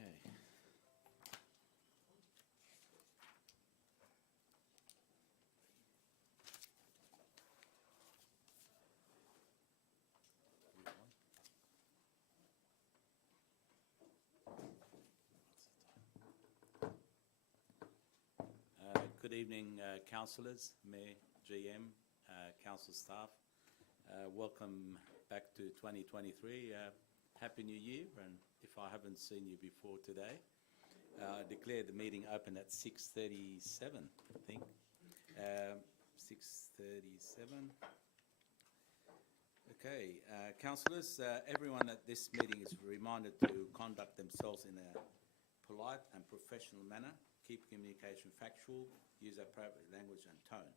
Okay. Good evening, councillors, Mayor, GM, council staff. Welcome back to 2023. Happy New Year, and if I haven't seen you before today, I declare the meeting open at 6:37, I think. 6:37. Okay, councillors, everyone at this meeting is reminded to conduct themselves in a polite and professional manner, keep communication factual, use appropriate language and tone.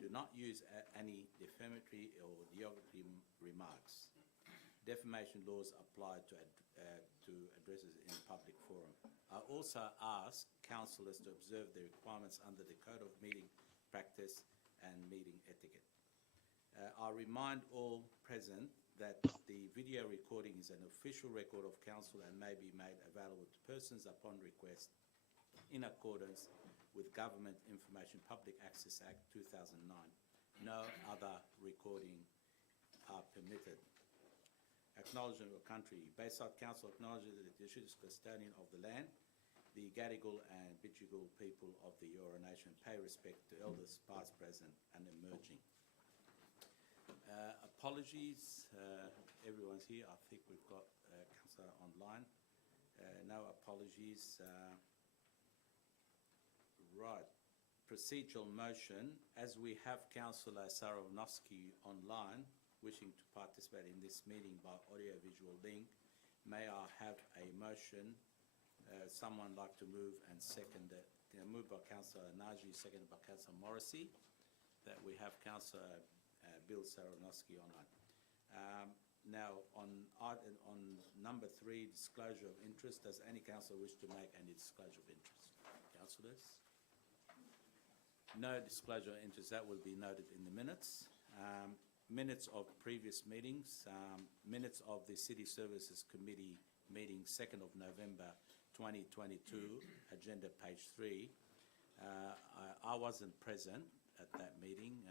Do not use any defamatory or derogatory remarks. Defamation laws apply to addresses in public forum. I also ask councillors to observe the requirements under the Code of Meeting Practice and Meeting Etiquette. I remind all present that the video recording is an official record of council and may be made available to persons upon request in accordance with Government Information Public Access Act 2009. No other recording are permitted. Acknowledgement of country. Bayside Council acknowledges the traditional custodian of the land, the Gadigal and Bidjigal people of the Eora Nation. Pay respect to elders past, present and emerging. Apologies, everyone's here. I think we've got Councillor online. No apologies. Right. Procedural motion. As we have Councillor Sarovnovsky online, wishing to participate in this meeting by audio-visual link, may I have a motion? Someone like to move and second it. Moved by Councillor Naji, seconded by Councillor Morrissey, that we have Councillor Bill Sarovnovsky online. Now, on number 3, disclosure of interest, does any councillor wish to make any disclosure of interest? Councillors? No disclosure of interest. That will be noted in the minutes. Minutes of previous meetings. Minutes of the City Services Committee meeting 2nd of November 2022, agenda page 3. I wasn't present at that meeting.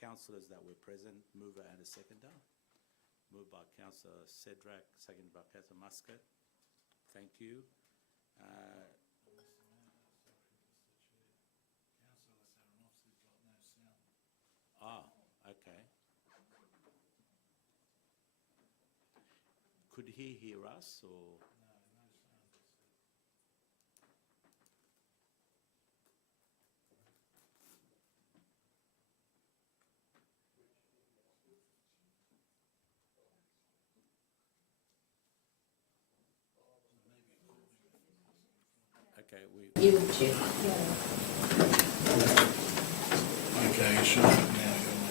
Councillors that were present, mover and a seconder. Moved by Councillor Cedric, seconded by Councillor Muscat. Thank you. Okay. Could he hear us or? Okay, You check. Okay, you should have now got my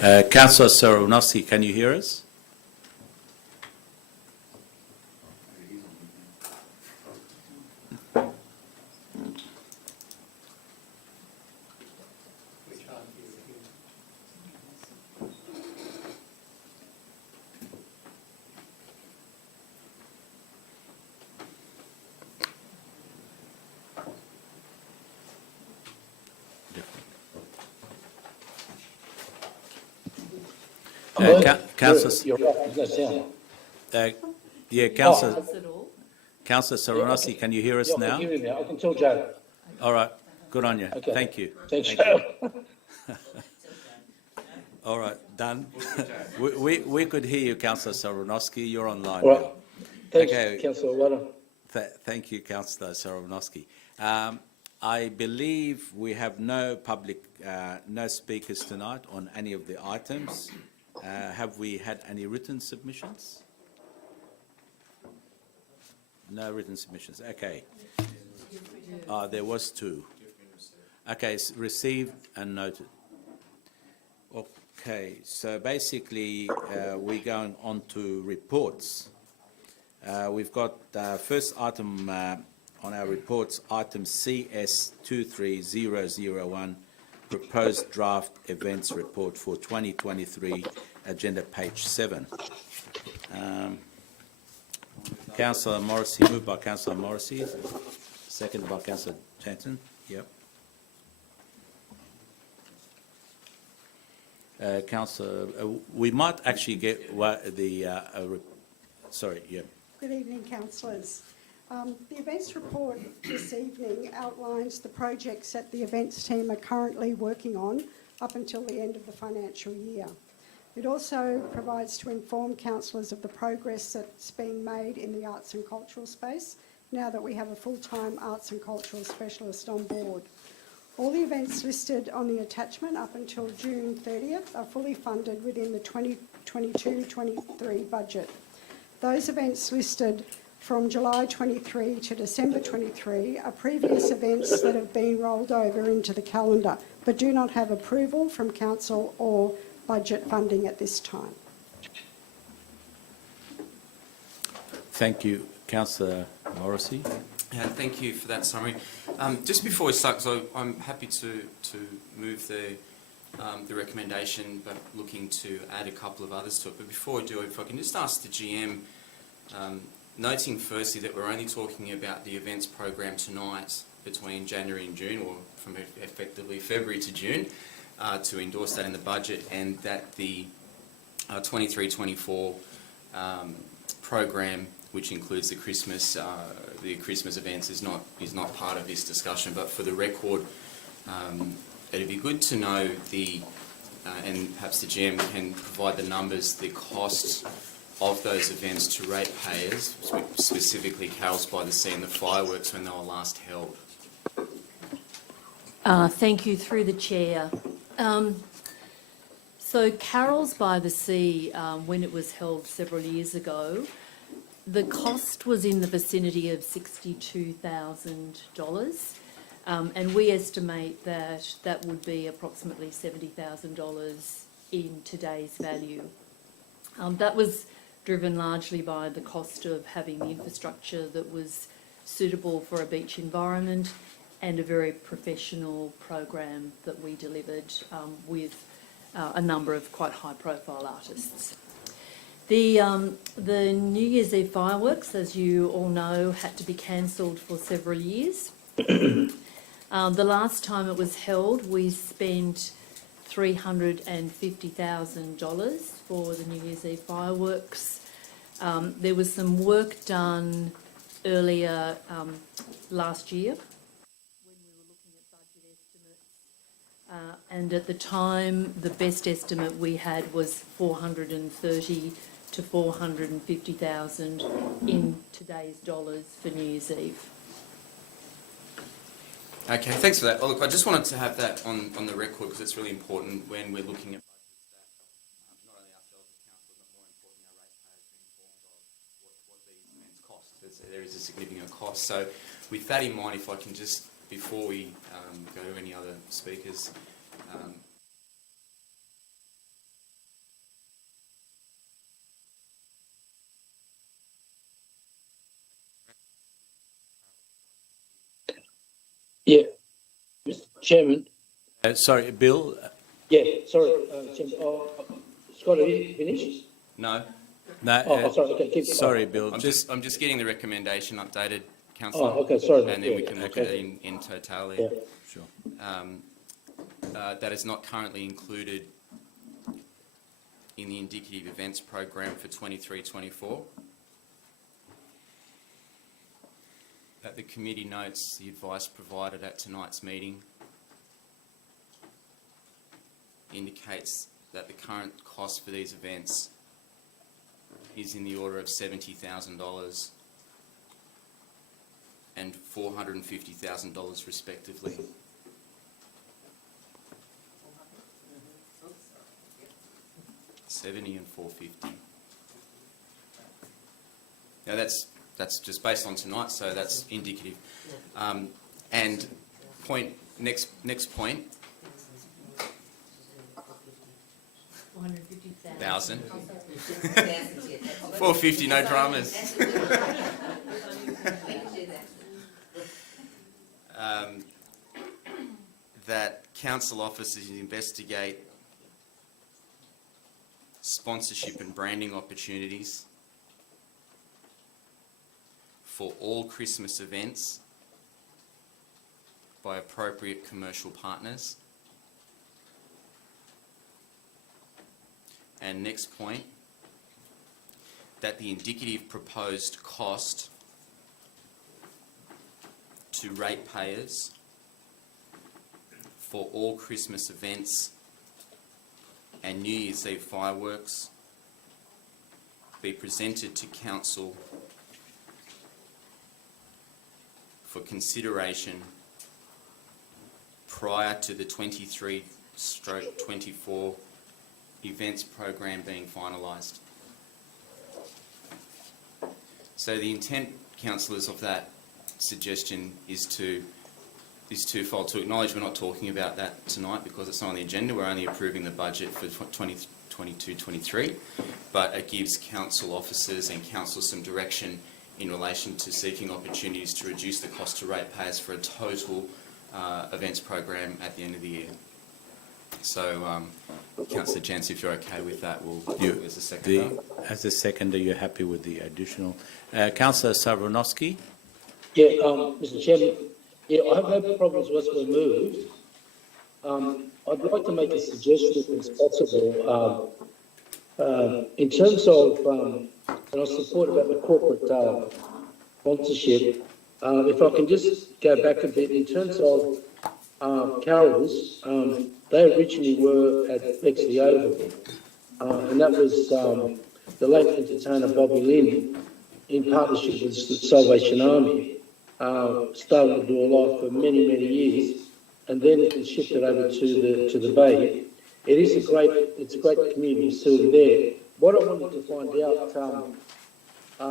check. Councillor Sarovnovsky, can you hear us? Councillor, yeah, Councillor Sarovnovsky, can you hear us now? I can hear you now. I can tell Joe. All right, good on you. Okay. Thank you. Thanks, Thank Joe. you. All right, done. we could hear you, Councillor Sarovnovsky. You're online All right. now. Thanks, Okay. Councillor Water. Thank you, Councillor Sarovnovsky. I believe we have no speakers tonight on any of the items. Have we had any written submissions? No written submissions. Okay. There was 2. Okay, received and noted. Okay, so basically we're going on to reports. We've got first item on our reports, item CS23001, proposed draft events report for 2023, agenda page 7. Councillor Morrissey, moved by Councillor Morrissey, seconded by Councillor Jansen. Yep. Councillor, we might actually get sorry, yeah. Good evening, councillors. The events report this evening outlines the projects that the events team are currently working on up until the end of the financial year. It also provides to inform councillors of the progress that's being made in the arts and cultural space now that we have a full-time arts and cultural specialist on board. All the events listed on the attachment up until June 30th are fully funded within the 2022-23 budget. Those events listed from July 23 to December 23 are previous events that have been rolled over into the calendar but do not have approval from council or budget funding at this time. Thank you. Councillor Morrissey. Thank you for that summary. Just before we start, so I'm happy to move the recommendation, but looking to add a couple of others to it. But before I do, if I can just ask the GM, noting firstly that we're only talking about the events program tonight between January and June, or from effectively February to June, to endorse that in the budget, and that the 23-24 program, which includes the Christmas events, is not part of this discussion. But for the record, it'd be good to know and perhaps the GM can provide the numbers, the costs of those events to ratepayers, specifically Carols by the Sea and the fireworks when they were last held. Thank you, through the chair. So Carols by the Sea, when it was held several years ago, the cost was in the vicinity of $62,000, and we estimate that that would be approximately $70,000 in today's value. That was driven largely by the cost of having the infrastructure that was suitable for a beach environment and a very professional program that we delivered with a number of quite high-profile artists. The New Year's Eve fireworks, as you all know, had to be cancelled for several years. The last time it was held, we spent $350,000 for the New Year's Eve fireworks. There was some work done earlier last year when we were looking at budget estimates, and at the time the best estimate we had was $430,000 to $450,000 in today's dollars for New Year's Eve. Okay, thanks for that. Oh, look, I just wanted to have that on the record because it's really important when we're looking at budgets that not only ourselves as council, but more importantly our ratepayers are informed of what these events cost. There is a significant cost. So with that in mind, if I can just, before we go to any other speakers, Yeah, Mr. Chairman. Sorry, Bill. Yeah, sorry, Chairman. Scott, are you finished? no. No. Sorry. Okay, keep Sorry, Bill. I'm just getting the recommendation updated, Councillor. Oh, okay, sorry. And then we can look at it in totality. Yeah. Sure. That is not currently included in the indicative events program for 23-24. That the committee notes the advice provided at tonight's meeting indicates that the current cost for these events is in the order of $70,000 and $450,000 respectively. $70,000 and $450,000. Now that's just based on tonight, so that's indicative. And next point. 450,000. 450, no dramas. That council officers investigate sponsorship and branding opportunities for all Christmas events by appropriate commercial partners. And next point, that the indicative proposed cost to ratepayers for all Christmas events and New Year's Eve fireworks be presented to Council for consideration prior to the 23/24 events program being finalised. So the intent, councillors, of that suggestion is twofold. To acknowledge we're not talking about that tonight because it's not on the agenda. We're only approving the budget for 2022-23, but it gives council officers and council some direction in relation to seeking opportunities to reduce the cost to ratepayers for a total events program at the end of the year. So, Councillor Jens, if you're okay with that, we'll do it as a seconder. As a seconder, you're happy with the additional. Councillor Savronovsky? Yeah, Mr. Chairman, yeah, I have no problems with what's been moved. I'd like to make a suggestion if it's possible. In terms of, and I support about the corporate sponsorship, if I can just go back a bit, in terms of carols, they originally were at Bexley Oval, and that was the late entertainer Bobby Lynn, in partnership with the Salvation Army, started to do a lot for many, many years, and then it was shifted over to the Bay. It's a great community facility there. What I wanted to find out,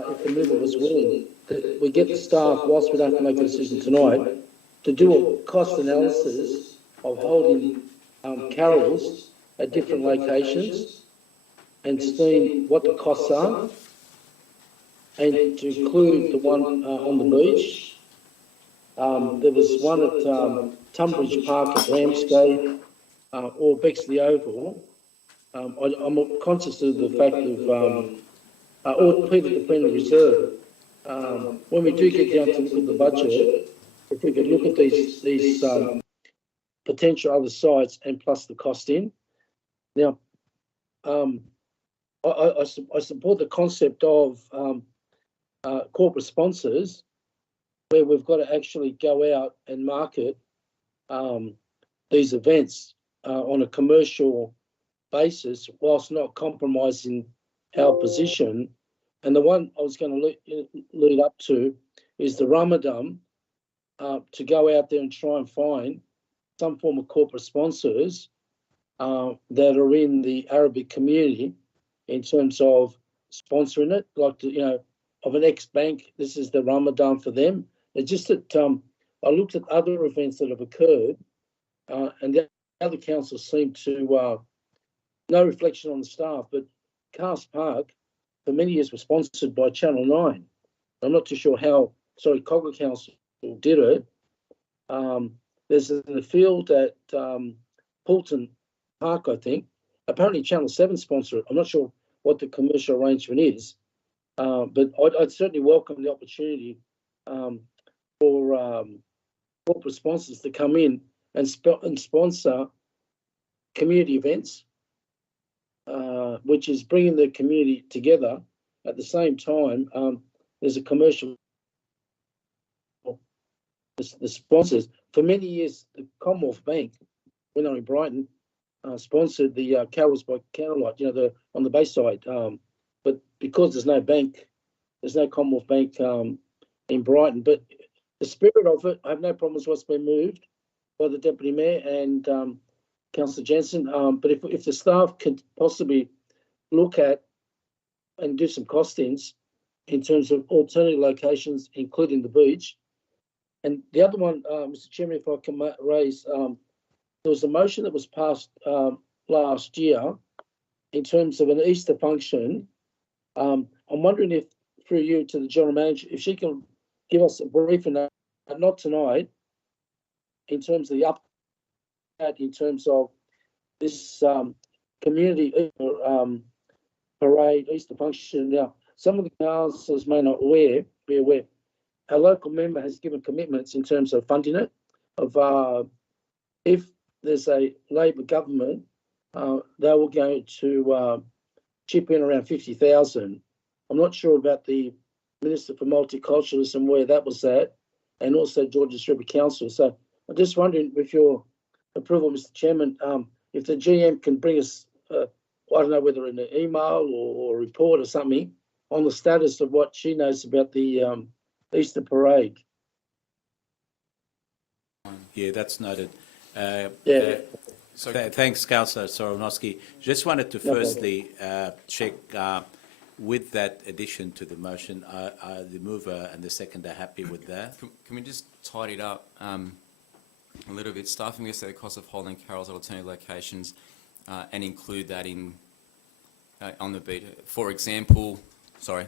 if the mover was willing, that we get the staff, whilst we don't have to make a decision tonight, to do a cost analysis of holding carols at different locations and seeing what the costs are, and to include the one on the beach. There was one at Tunbridge Park at Ramsgate or Bexley Oval. I'm conscious of the fact of or Peter the Plenary Reserve. When we do get down to look at the budget, if we could look at these potential other sites and plus the cost in. Now, I support the concept of corporate sponsors, where we've got to actually go out and market these events on a commercial basis, whilst not compromising our position. And the one I was going to lead up to is the Ramadan, to go out there and try and find some form of corporate sponsors that are in the Arabic community in terms of sponsoring it, like of an ex-bank. This is the Ramadan for them. It's just that I looked at other events that have occurred, and the other councils seem to, no reflection on the staff, but Cast Park for many years was sponsored by Channel 9. I'm not too sure how, Cogger Council did it. There's a field at Poulton Park, I think. Apparently Channel 7 sponsored it. I'm not sure what the commercial arrangement is, but I'd certainly welcome the opportunity for corporate sponsors to come in and sponsor community events, which is bringing the community together. At the same time, there's a commercial. The sponsors, for many years, the Commonwealth Bank, when they were in Brighton, sponsored the carols by candlelight, on the Bayside. But because there's no bank, there's no Commonwealth Bank in Brighton. But the spirit of it, I have no problems with what's been moved by the Deputy Mayor and Councillor Jensen. But if the staff could possibly look at and do some costings in terms of alternative locations, including the beach. And the other one, Mr. Chairman, if I can raise, there was a motion that was passed last year in terms of an Easter function. I'm wondering if, through you to the General Manager, if she can give us a briefing, not tonight, in terms of the update, in terms of this community parade, Easter function. Now, some of the councillors may not be aware, our local member has given commitments in terms of funding it. If there's a Labor government, they were going to chip in around 50,000. I'm not sure about the Minister for Multiculturalism, where that was at, and also Georges River Council. So I'm just wondering, with your approval, Mr. Chairman, if the GM can bring us, I don't know whether in an email or a report or something, on the status of what she knows about the Easter parade. Yeah, that's noted. So Thanks, Councillor Soronowski. Just wanted to firstly check with that addition to the motion, are the mover and the seconder happy with that? can we just tidy it up a little bit? Staff investigate the cost of holding carols at alternative locations and include that in on the beach. For example, or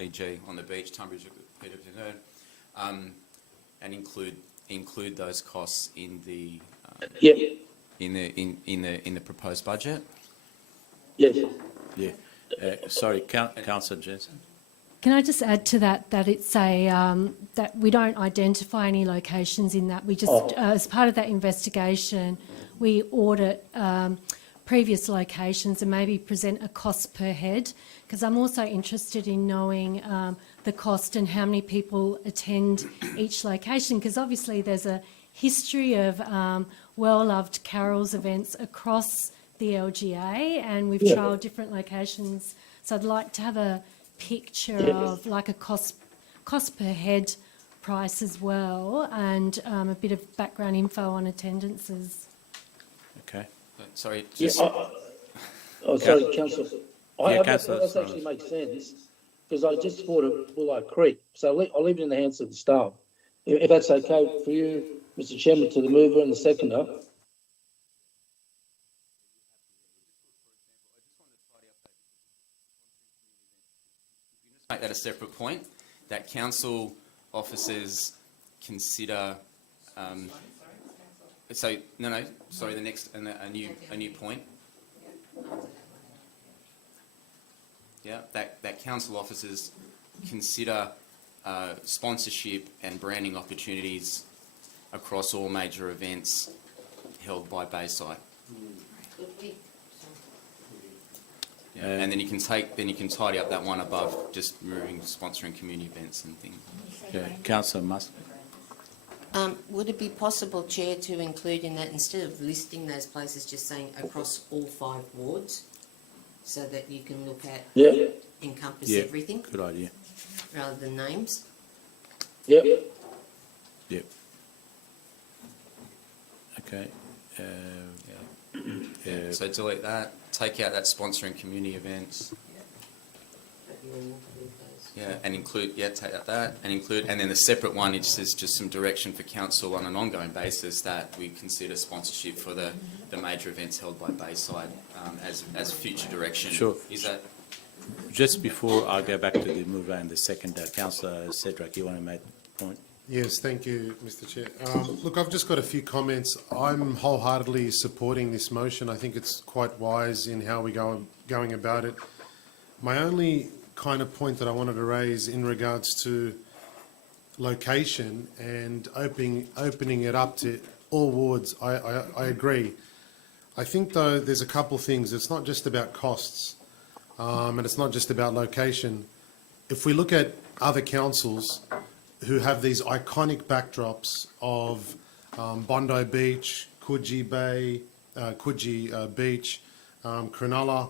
e.g. on the beach, Tunbridge, and include those costs in the in the proposed budget. Yes. Yeah. Sorry, Councillor Jensen. Can I just add to that it's that we don't identify any locations in that. We just, as part of that investigation, we audit previous locations and maybe present a cost per head, because I'm also interested in knowing the cost and how many people attend each location, because obviously there's a history of well-loved carols events across the LGA, and we've trialled different locations. So I'd like to have a picture of like a cost per head price as well, and a bit of background info on attendances. Okay. Sorry. Sorry, Councillor. Councillor. That actually makes sense, because I just thought of Willow Creek. So I'll leave it in the hands of the staff. If that's okay for you, Mr. Chairman, to the mover and the seconder. Make that a separate point, that council officers consider. The next and a new point. Yeah, that council officers consider sponsorship and branding opportunities across all major events held by Bayside. Yeah, and then you can tidy up that one above, just moving sponsoring community events and things. Yeah, Councillor Musk. Would it be possible, Chair, to include in that, instead of listing those places, just saying across all 5 wards, so that you can look at encompass everything Good idea. rather than names? Yep. Okay. So delete that. Take out that sponsoring community events. Yeah, and include. Yeah, take out that and include. And then the separate one is just some direction for council on an ongoing basis that we consider sponsorship for the major events held by Bayside as future direction. Sure. Is that? Just before I go back to the mover and the seconder, Councillor Cedric, you want to make a point? Yes, thank you, Mr. Chair. Look, I've just got a few comments. I'm wholeheartedly supporting this motion. I think it's quite wise in how we're going about it. My only kind of point that I wanted to raise in regards to location and opening it up to all wards, I agree. I think, though, there's a couple things. It's not just about costs, and it's not just about location. If we look at other councils who have these iconic backdrops of Bondi Beach, Coogee Bay, Coogee Beach, Cronulla,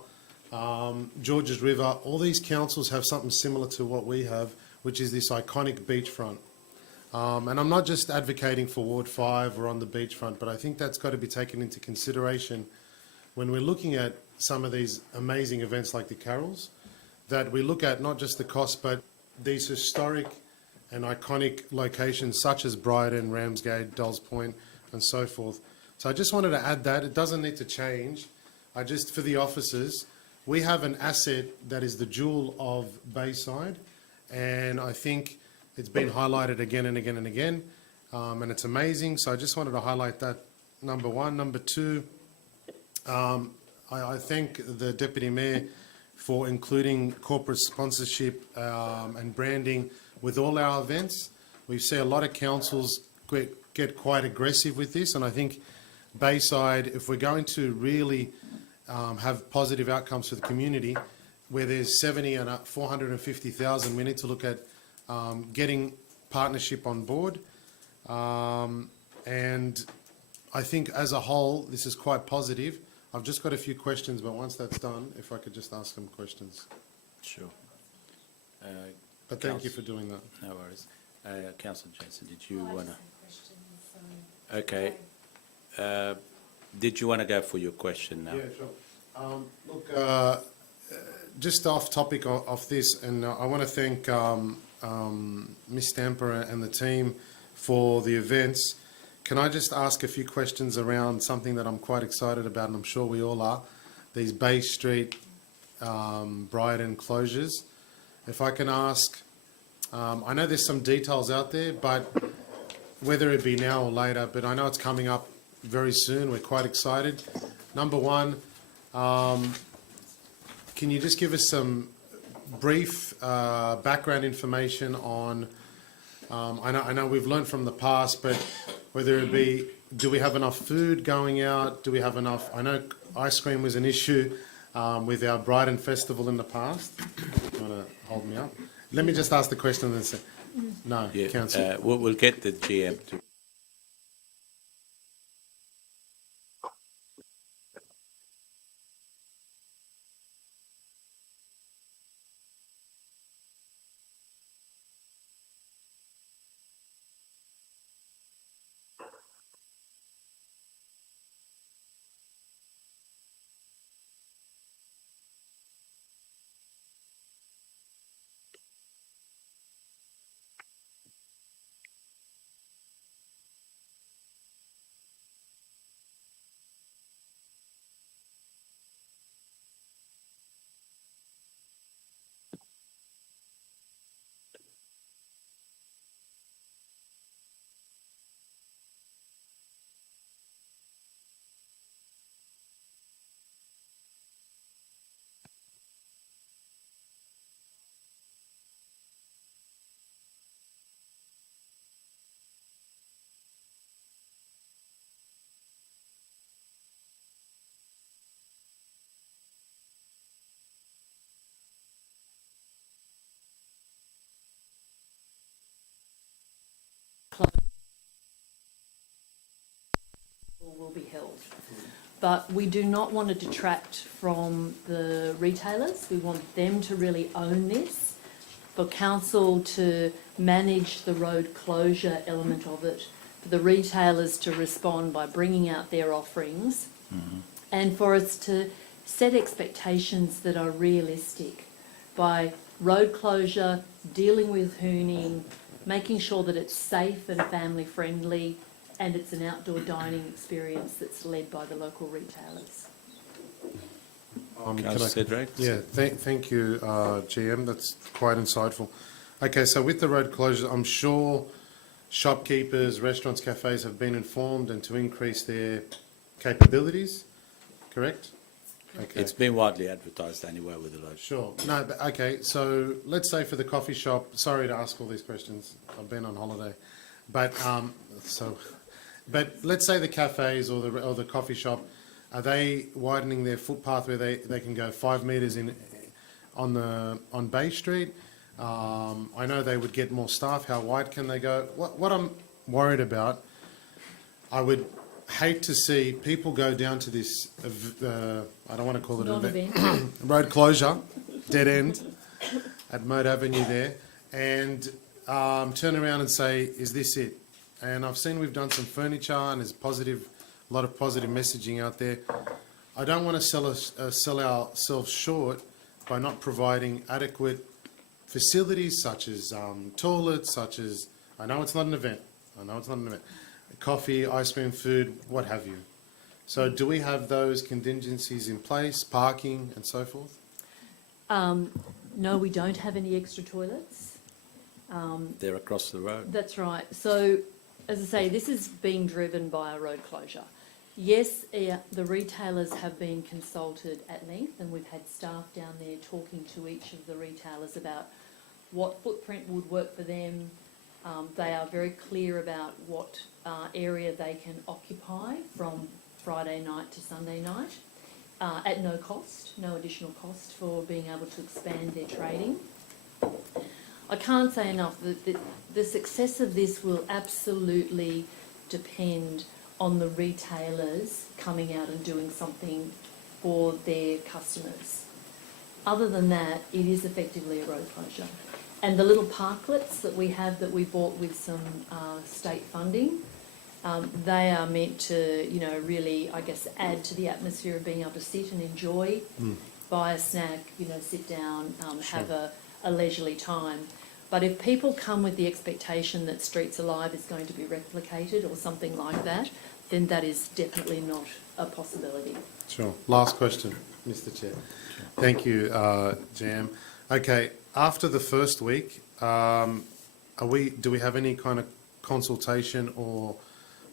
Georges River, all these councils have something similar to what we have, which is this iconic beachfront. And I'm not just advocating for Ward 5 or on the beachfront, but I think that's got to be taken into consideration when we're looking at some of these amazing events like the carols, that we look at not just the cost, but these historic and iconic locations such as Brighton, Ramsgate, Dolls Point, and so forth. So I just wanted to add that. It doesn't need to change. For the officers, we have an asset that is the jewel of Bayside, and I think it's been highlighted again and again and again, and it's amazing. So I just wanted to highlight that, number one. Number two, I thank the Deputy Mayor for including corporate sponsorship and branding with all our events. We see a lot of councils get quite aggressive with this, and I think Bayside, if we're going to really have positive outcomes for the community, where there's 70 and 450,000, we need to look at getting partnership on board. And I think as a whole, this is quite positive. I've just got a few questions, but once that's done, if I could just ask them questions. Sure. But thank you for doing that. No worries. Councillor Jensen, did you want to? Okay. Did you want to go for your question now? Yeah, sure. Look, just off topic of this, and I want to thank Ms. Stamper and the team for the events. Can I just ask a few questions around something that I'm quite excited about, and I'm sure we all are, these Bay Street Brighton closures. If I can ask, I know there's some details out there, but whether it be now or later, but I know it's coming up very soon. We're quite excited. Number one, can you just give us some brief background information on, I know we've learned from the past, but whether it be, do we have enough food going out? Do we have enough, I know ice cream was an issue with our Brighton Festival in the past. You want to hold me up? Let me just ask the question and then say, no, Yeah. Councillor. We'll get the GM to. will be held. But we do not want to detract from the retailers. We want them to really own this, for council to manage the road closure element of it, for the retailers to respond by bringing out their offerings, and for us to set expectations that are realistic by road closure, dealing with hooning, making sure that it's safe and family friendly, and it's an outdoor dining experience that's led by the local retailers. Councillor Cedric? Yeah, thank you, GM. That's quite insightful. Okay, so with the road closures, I'm sure shopkeepers, restaurants, cafes have been informed and to increase their capabilities, correct? Okay. It's been widely advertised anyway with the load. Sure. No, but okay, so let's say for the coffee shop, sorry to ask all these questions, I've been on holiday, but but let's say the cafes or the coffee shop, are they widening their footpath where they can go 5 metres in on Bay Street? I know they would get more staff. How wide can they go? What I'm worried about, I would hate to see people go down to this, I don't want to call it an event, road closure, dead end at Moat Avenue there, and turn around and say, is this it? And I've seen we've done some furniture and there's a lot of positive messaging out there. I don't want to sell ourselves short by not providing adequate facilities such as toilets, such as, I know it's not an event, coffee, ice cream, food, what have you. So do we have those contingencies in place, parking and so forth? No, we don't have any extra toilets. They're across the road. That's right. So, as I say, this is being driven by a road closure. Yes, the retailers have been consulted at length, and we've had staff down there talking to each of the retailers about what footprint would work for them. They are very clear about what area they can occupy from Friday night to Sunday night at no cost, no additional cost for being able to expand their trading. I can't say enough that the success of this will absolutely depend on the retailers coming out and doing something for their customers. Other than that, it is effectively a road closure. And the little parklets that we have that we bought with some state funding, they are meant to, you know, really, I guess, add to the atmosphere of being able to sit and enjoy, buy a snack, you know, sit down, have a leisurely time. But if people come with the expectation that Streets Alive is going to be replicated or something like that, then that is definitely not a possibility. Sure. Last question, Mr. Chair. Thank you, Jam. Okay, after the first week, do we have any kind of consultation or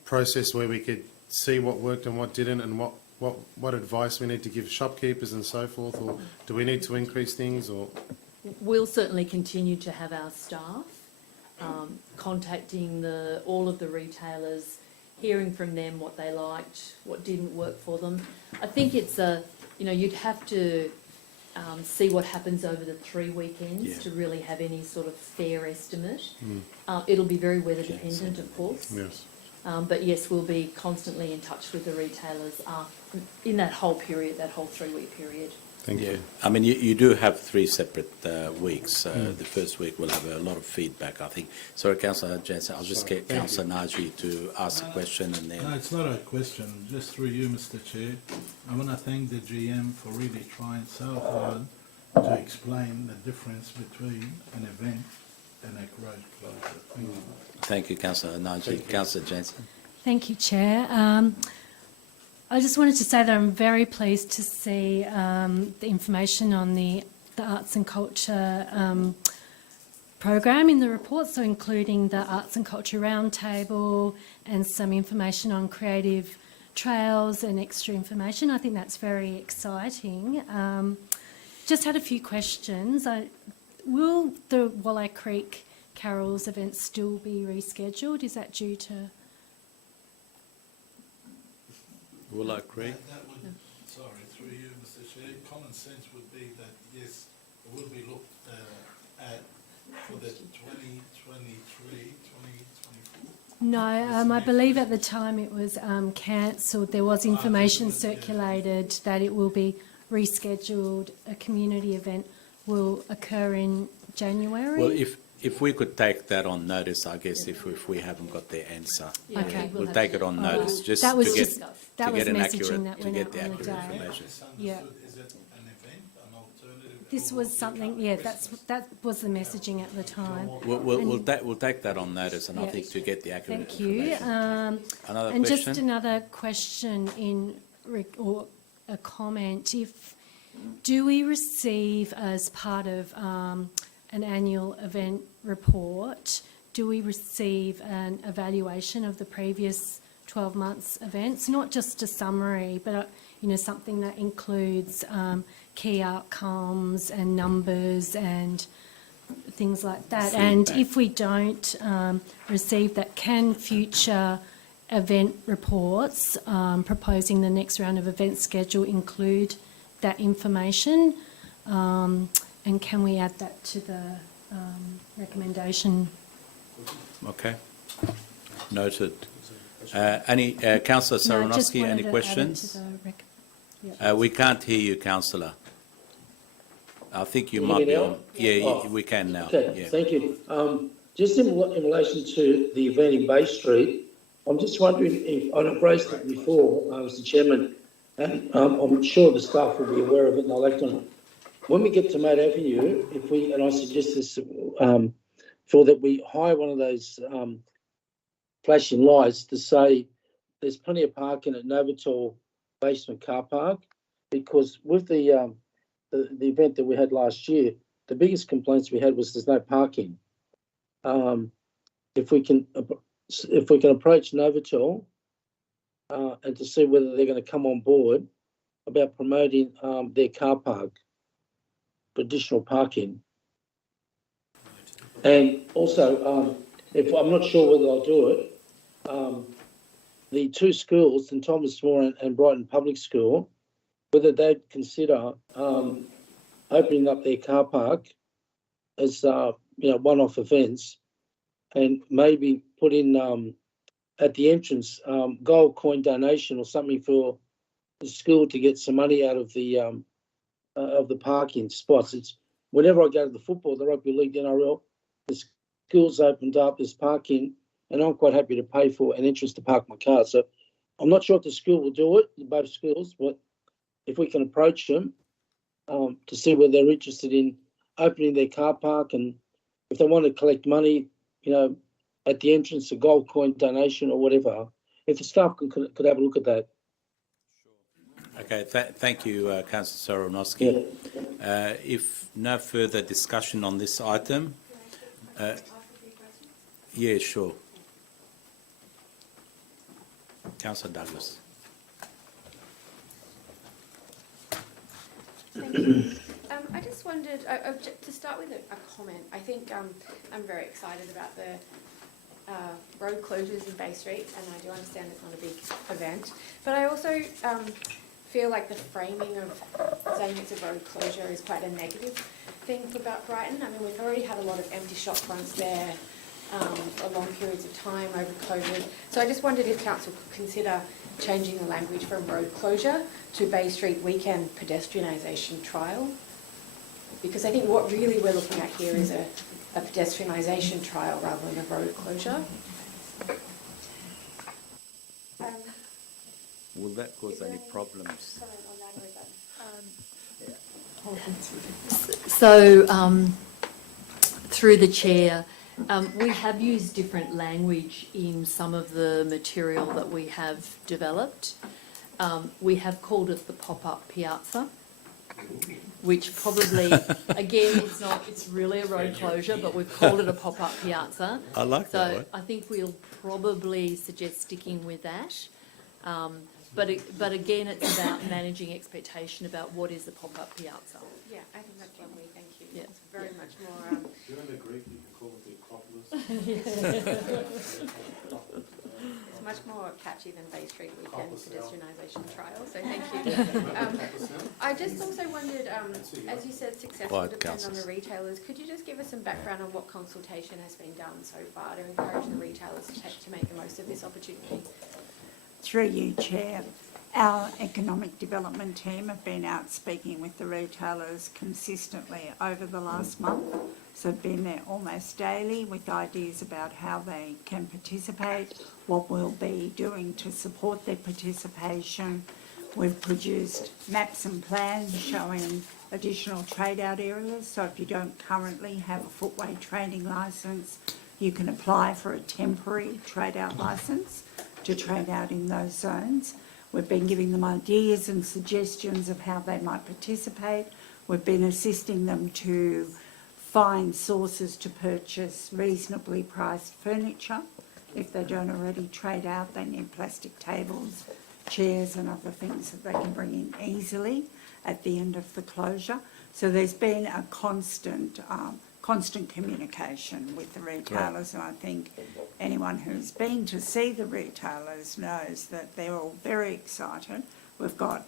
process where we could see what worked and what didn't, and what advice we need to give shopkeepers and so forth, or do we need to increase things, or? We'll certainly continue to have our staff contacting all of the retailers, hearing from them what they liked, what didn't work for them. I think it's you'd have to see what happens over the 3 weekends to really have any sort of fair estimate. It'll be very weather dependent, of course. Yes. But yes, we'll be constantly in touch with the retailers in that whole period, that whole 3-week period. Thank you. I mean, you do have 3 separate weeks. The first week will have a lot of feedback, I think. Sorry, Councillor Jensen, I'll just get Councillor Najee to ask a question and then... No, it's not a question, just through you, Mr. Chair. I want to thank the GM for really trying so hard to explain the difference between an event and a road closure. Thank you. Thank you, Councillor Najee. Councillor Jensen. Thank you, Chair. I just wanted to say that I'm very pleased to see the information on the arts and culture program in the report, so including the Arts and Culture Roundtable and some information on creative trails and extra information. I think that's very exciting. Just had a few questions. Will the Walleye Creek Carols event still be rescheduled? Is that due to... Walleye Creek? That would, sorry, through you, Mr. Chair, common sense would be that, yes, it will be looked at for the 2023, 2024. No, I believe at the time it was cancelled. There was information circulated that it will be rescheduled. A community event will occur in January. Well, if we could take that on notice, I guess, if we haven't got the answer. Okay. We'll take it on notice, just that was to get, just that to was get an messaging accurate, that to went get out the on the accurate day. information. Yeah. Is it an event, an alternative? This was something. Yeah, that was the messaging at the time. We'll take that on notice, and I Yeah. think to get the accurate Thank you. information. Another And question? just another question or a comment. Do we receive, as part of an annual event report, do we receive an evaluation of the previous 12 months events? Not just a summary, but something that includes key outcomes and numbers and things like that. And if we don't receive that, can future event reports proposing the next round of event schedule include that information? And can we add that to the recommendation? Okay. Noted. Councillor Saranowski, any questions? We can't hear you, Councillor. I think you Can you might hear be me on. Yeah, now? we can now. Okay, Yeah. thank you. Just in relation to the event in Bay Street, I'm just wondering if, I've raised it before, Mr. Chairman, and I'm sure the staff will be aware of it and they'll act on it. When we get to Mate Avenue, and I suggest this, Phil, that we hire one of those flashing lights to say there's plenty of parking at Novotel basement car park, because with the event that we had last year, the biggest complaints we had was there's no parking. If we can approach Novotel and to see whether they're going to come on board about promoting their car park for additional parking. And also, if I'm not sure whether I'll do it, the two schools, St Thomas More and Brighton Public School, whether they'd consider opening up their car park as one-off events, and maybe put in at the entrance gold coin donation or something for the school to get some money out of the parking spots. It's whenever I go to the football, the rugby league, the NRL, the school's opened up, there's parking, and I'm quite happy to pay for an entrance to park my car. So I'm not sure if the school will do it, both schools, but if we can approach them to see whether they're interested in opening their car park, and if they want to collect money, at the entrance, a gold coin donation or whatever, if the staff could have a look at that. Okay, thank you, Councillor Saranowski. If no further discussion on this item, yeah, sure. Councillor Douglas. Thank you. I just wondered, to start with a comment, I think I'm very excited about the road closures in Bay Street, and I do understand it's not a big event, but I also feel like the framing of saying it's a road closure is quite a negative thing about Brighton. I mean, we've already had a lot of empty shop fronts there for long periods of time over COVID. So I just wondered if council could consider changing the language from road closure to Bay Street weekend pedestrianisation trial. Because I think what really we're looking at here is a pedestrianisation trial rather than a road closure. Will that cause any problems? So, through the chair, we have used different language in some of the material that we have developed. We have called it the pop-up piazza, which probably, again, it's really a road closure, but we've called it a pop-up piazza. I like that So one. I think we'll probably suggest sticking with that. But again, it's about managing expectation about what is the pop-up piazza. Yeah, I think that's lovely, thank you. Yeah. It's very much more... During the Greek, you can call it the Acropolis. It's much more catchy than Bay Street Weekend pedestrianisation trial, so thank you. I just also wondered, as you said, success will depend on the retailers. Could you just give us some background on what consultation has been done so far to encourage the retailers to make the most of this opportunity? Through you, Chair, our economic development team have been out speaking with the retailers consistently over the last month. So I've been there almost daily with ideas about how they can participate, what we'll be doing to support their participation. We've produced maps and plans showing additional trade-out areas. So if you don't currently have a footway trading licence, you can apply for a temporary trade-out licence to trade out in those zones. We've been giving them ideas and suggestions of how they might participate. We've been assisting them to find sources to purchase reasonably priced furniture. If they don't already trade out, they need plastic tables, chairs and other things that they can bring in easily at the end of the closure. So there's been a constant communication with the retailers, and I think anyone who's been to see the retailers knows that they're all very excited. We've got,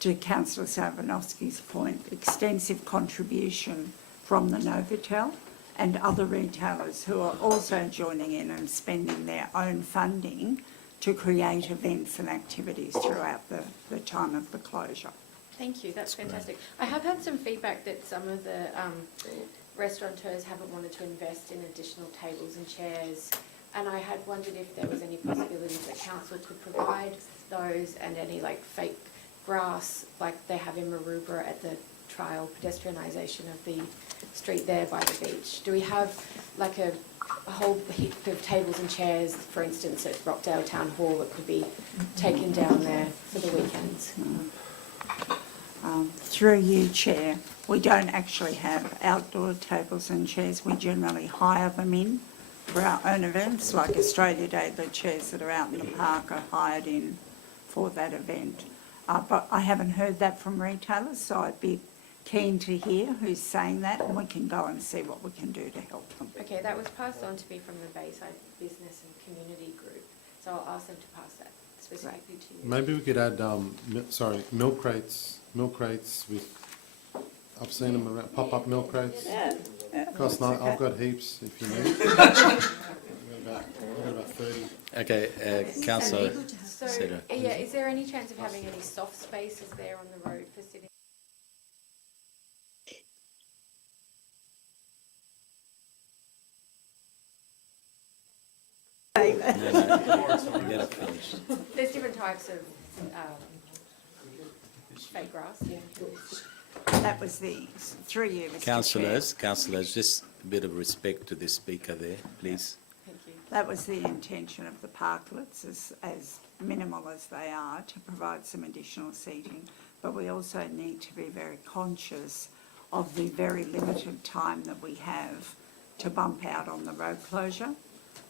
to Councillor Saranowski's point, extensive contribution from the Novotel and other retailers who are also joining in and spending their own funding to create events and activities throughout the time of the closure. Thank you, that's fantastic. I have had some feedback that some of the restaurateurs haven't wanted to invest in additional tables and chairs, and I had wondered if there was any possibilities that council could provide those and any fake grass like they have in Maroubra at the trial pedestrianisation of the street there by the beach. Do we have a whole heap of tables and chairs, for instance, at Rockdale Town Hall that could be taken down there for the weekends? Through you, Chair, we don't actually have outdoor tables and chairs. We generally hire them in for our own events, like Australia Day. The chairs that are out in the park are hired in for that event. But I haven't heard that from retailers, so I'd be keen to hear who's saying that, and we can go and see what we can do to help them. Okay, that was passed on to me from the Bayside Business and Community Group, so I'll ask them to pass that specifically to you. Maybe we could add, milk crates with, I've seen them around, pop-up milk crates. Cost nine, I've got heaps if you need. I've got about 30. Okay, councillor So, Cedar. yeah, is there any chance of having any soft spaces there on the road for sitting? No, you gotta finish. There's different types of fake grass, yeah. That was through you, Mr. Chair. Councillors, just a bit of respect to the speaker there, please. Thank you. That was the intention of the parklets, as minimal as they are, to provide some additional seating. But we also need to be very conscious of the very limited time that we have to bump out on the road closure.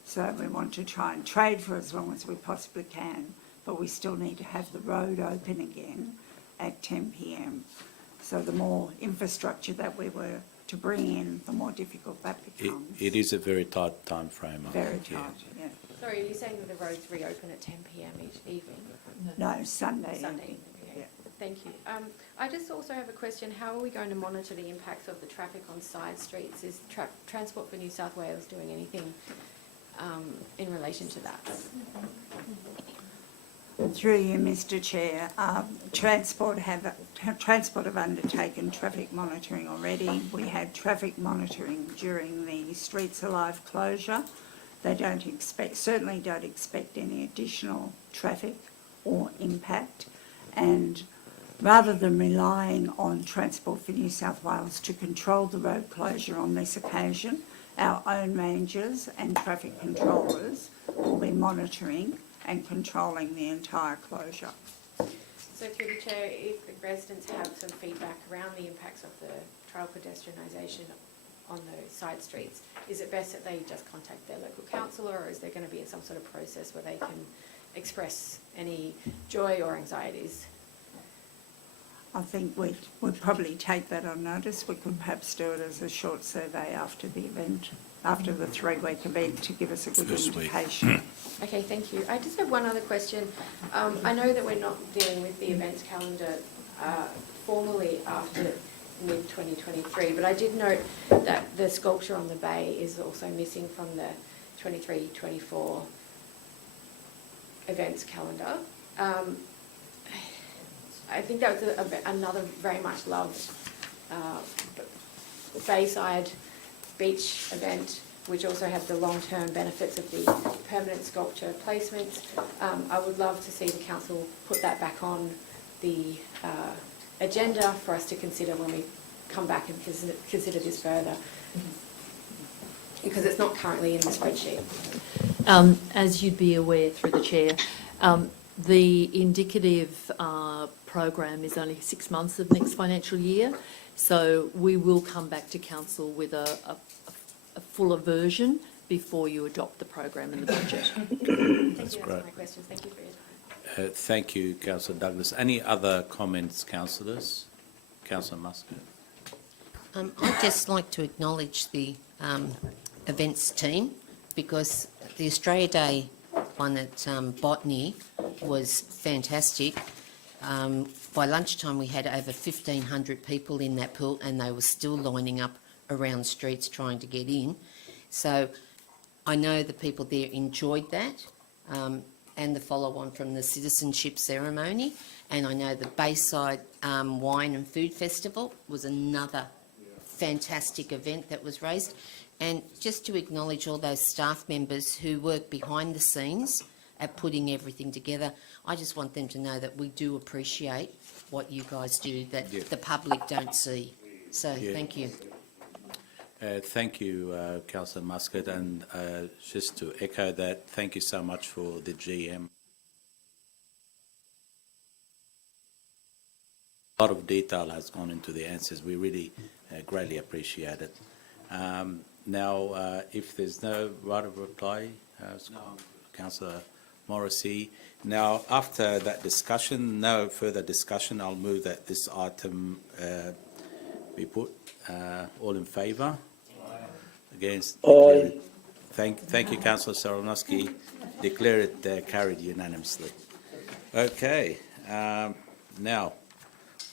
So we want to try and trade for as long as we possibly can, but we still need to have the road open again at 10 p.m. So the more infrastructure that we were to bring in, the more difficult that becomes. It is a very tight time frame. I Very think, yeah. tight, yeah. Sorry, are you saying that the roads reopen at 10 p.m. each evening? No, Sunday Sunday evening. evening, okay. Yeah. Thank you. I just also have a question. How are we going to monitor the impacts of the traffic on side streets? Is Transport for New South Wales doing anything in relation to that? Through you, Mr. Chair, Transport have undertaken traffic monitoring already. We had traffic monitoring during the Streets Alive closure. They certainly don't expect any additional traffic or impact. And rather than relying on Transport for New South Wales to control the road closure on this occasion, our own rangers and traffic controllers will be monitoring and controlling the entire closure. So through the Chair, if the residents have some feedback around the impacts of the trail pedestrianisation on those side streets, is it best that they just contact their local councillor, or is there going to be some sort of process where they can express any joy or anxieties? I think we'd probably take that on notice. We could perhaps do it as a short survey after the event, after the 3-week event, to give us a good First week. indication. Okay, thank you. I just have one other question. I know that we're not dealing with the events calendar formally after mid-2023, but I did note that the sculpture on the bay is also missing from the 23-24 events calendar. I think that was another very much loved Bayside beach event, which also had the long-term benefits of the permanent sculpture placements. I would love to see the council put that back on the agenda for us to consider when we come back and consider this further, because it's not currently in the spreadsheet. As you'd be aware through the Chair, the indicative program is only 6 months of next financial year, so we will come back to council with a fuller version before you adopt the program and the budget. Thank you, That's that's great. all my questions. Thank you for your time. Thank you, Councillor Douglas. Any other comments, councillors? Councillor Muscat. I'd just like to acknowledge the events team, because the Australia Day one at Botany was fantastic. By lunchtime we had over 1,500 people in that pool, and they were still lining up around streets trying to get in. So I know the people there enjoyed that, and the follow-on from the citizenship ceremony. And I know the Bayside Wine and Food Festival was another fantastic event that was raised. And just to acknowledge all those staff members who work behind the scenes at putting everything together, I just want them to know that we do appreciate what you guys do, that the public don't see. So thank you. Thank you, Councillor Muscat, and just to echo that, thank you so much for the GM. A lot of detail has gone into the answers. We really greatly appreciate it. Now, if there's no right of reply, Councillor Morrissey. Now, after that discussion, no further discussion, I'll move that this item be put. All in favour? Against? Aye. Thank you, Councillor Saranowski. Declare it carried unanimously. Okay, now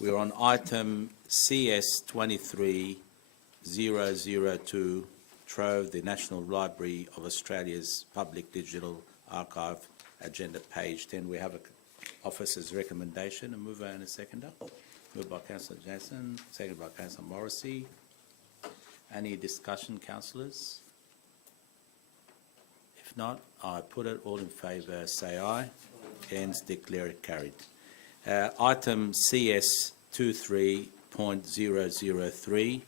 we're on item CS 23002, Trove, the National Library of Australia's Public Digital Archive, agenda page 10. We have an officer's recommendation. A mover and a seconder. Moved by Councillor Jansen, seconded by Councillor Morrissey. Any discussion, councillors? If not, I put it. All in favour say aye. Against, declare it carried. Item CS 23.003,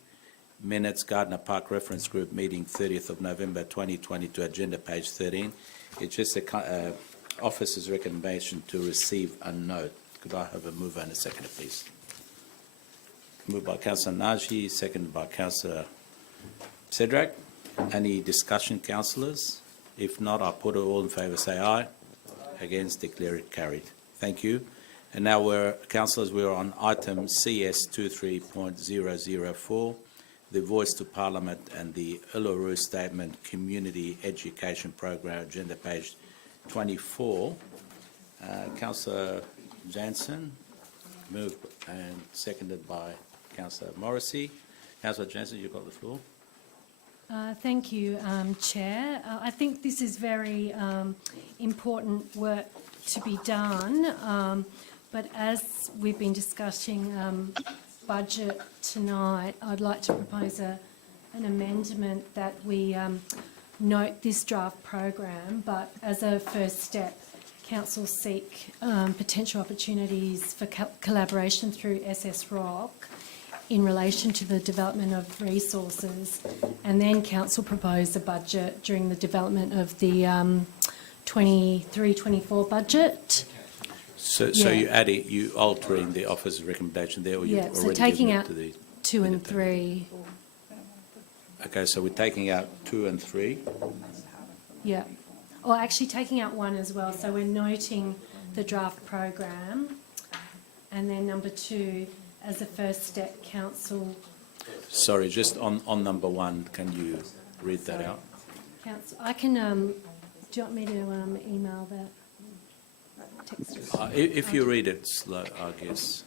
minutes, Gardner Park Reference Group meeting 30th of November 2022, agenda page 13. It's just a officer's recommendation to receive a note. Could I have a mover and a seconder, please? Moved by Councillor Najee, seconded by Councillor Cedric. Any discussion, councillors? If not, I'll put it. All in favour say aye. Against, declare it carried. Thank you. And now, councillors, we're on item CS 23.004, the Voice to Parliament and the Uluru Statement Community Education Program, agenda page 24. Councillor Jansen, moved and seconded by Councillor Morrissey. Councillor Jansen, you've got the floor. Thank you, Chair. I think this is very important work to be done, but as we've been discussing budget tonight, I'd like to propose an amendment that we note this draft program, but as a first step, Council seek potential opportunities for collaboration through SS Rock in relation to the development of resources, and then Council propose a budget during the development of the 23-24 budget. So you altering the officer's recommendation there, or you already so taking given it out to the 2 and 3. Okay, so we're taking out 2 and 3. Yeah. Or actually taking out 1 as well. So we're noting the draft program, and then number 2, as a first step, Council. Sorry, just on number 1, can you read that out? Council, I can. Do you want me to email that text? If you read it slow, I guess.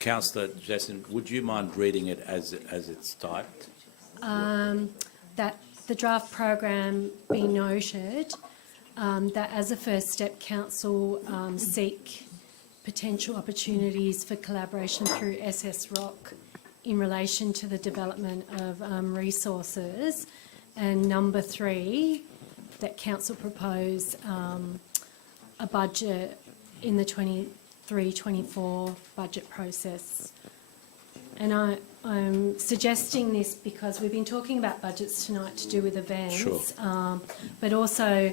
Councillor Jason, would you mind reading it as it's typed? That the draft program be noted, that as a first step, Council seek potential opportunities for collaboration through SS Rock in relation to the development of resources, and number 3, that Council propose a budget in the 23-24 budget process. And I'm suggesting this because we've been talking about budgets tonight to do with events, sure. But also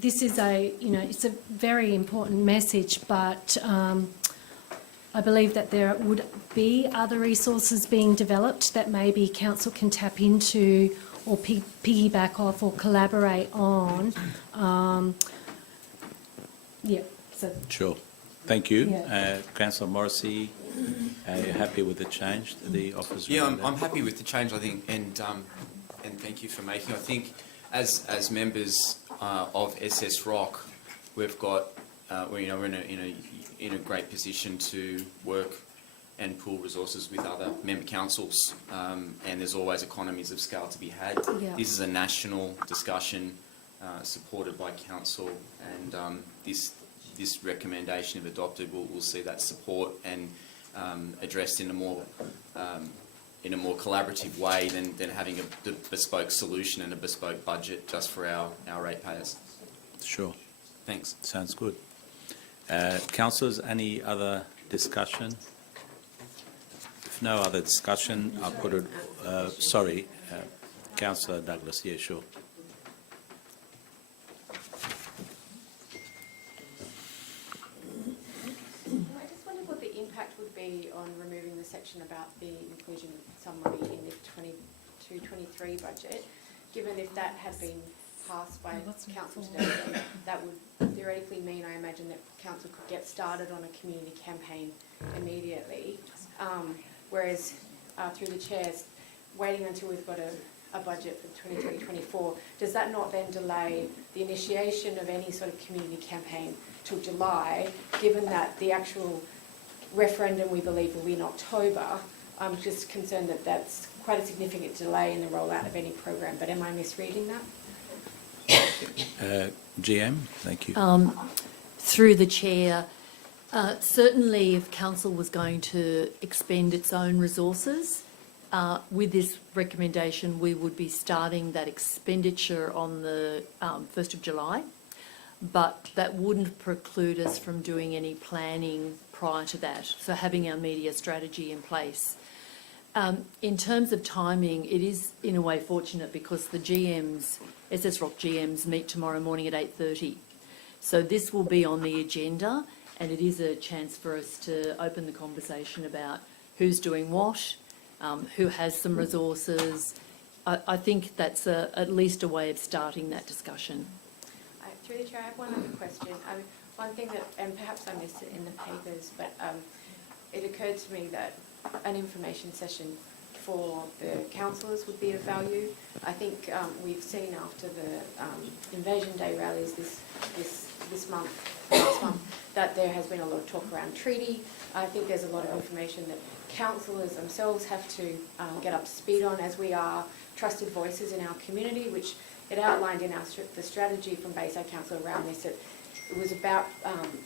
this is it's a very important message, but I believe that there would be other resources being developed that maybe Council can tap into or piggyback off or collaborate on. So. Sure. Thank you. Yeah. Councillor Morrissey, are you happy with the change to the office? Yeah, I'm happy with the change, I think, and thank you for making. I think as members of SS Rock, we've got we're in a great position to work and pool resources with other member councils, and there's always economies of scale to be had. Yeah. This is a national discussion supported by council, and this recommendation, if adopted, will see that support and addressed in a more collaborative way than having a bespoke solution and a bespoke budget just for our ratepayers. Sure. Thanks. Sounds good. Councillors, any other discussion? If no other discussion, I'll put it. Sorry, Councillor Douglas. Yeah, sure. I just wondered what the impact would be on removing the section about the inclusion of some money in the 22-23 budget, given if that had been passed by council today, then that would theoretically mean, I imagine, that council could get started on a community campaign immediately. Whereas through the chairs, waiting until we've got a budget for 2024, does that not then delay the initiation of any sort of community campaign till July, given that the actual referendum, we believe, will be in October? I'm just concerned that that's quite a significant delay in the rollout of any program, but am I misreading that? GM, thank you. Through the chair, certainly if council was going to expend its own resources, with this recommendation, we would be starting that expenditure on the 1st of July, but that wouldn't preclude us from doing any planning prior to that, so having our media strategy in place. In terms of timing, it is in a way fortunate because the GMs, SS Rock GMs, meet tomorrow morning at 8:30. So this will be on the agenda, and it is a chance for us to open the conversation about who's doing what, who has some resources. I think that's at least a way of starting that discussion. Through the chair, I have one other question. One thing that, and perhaps I missed it in the papers, but it occurred to me that an information session for the councillors would be of value. I think we've seen after the Invasion Day rallies this month, last month, that there has been a lot of talk around treaty. I think there's a lot of information that councillors themselves have to get up to speed on, as we are trusted voices in our community, which it outlined in the strategy from Bayside Council around this. That it was about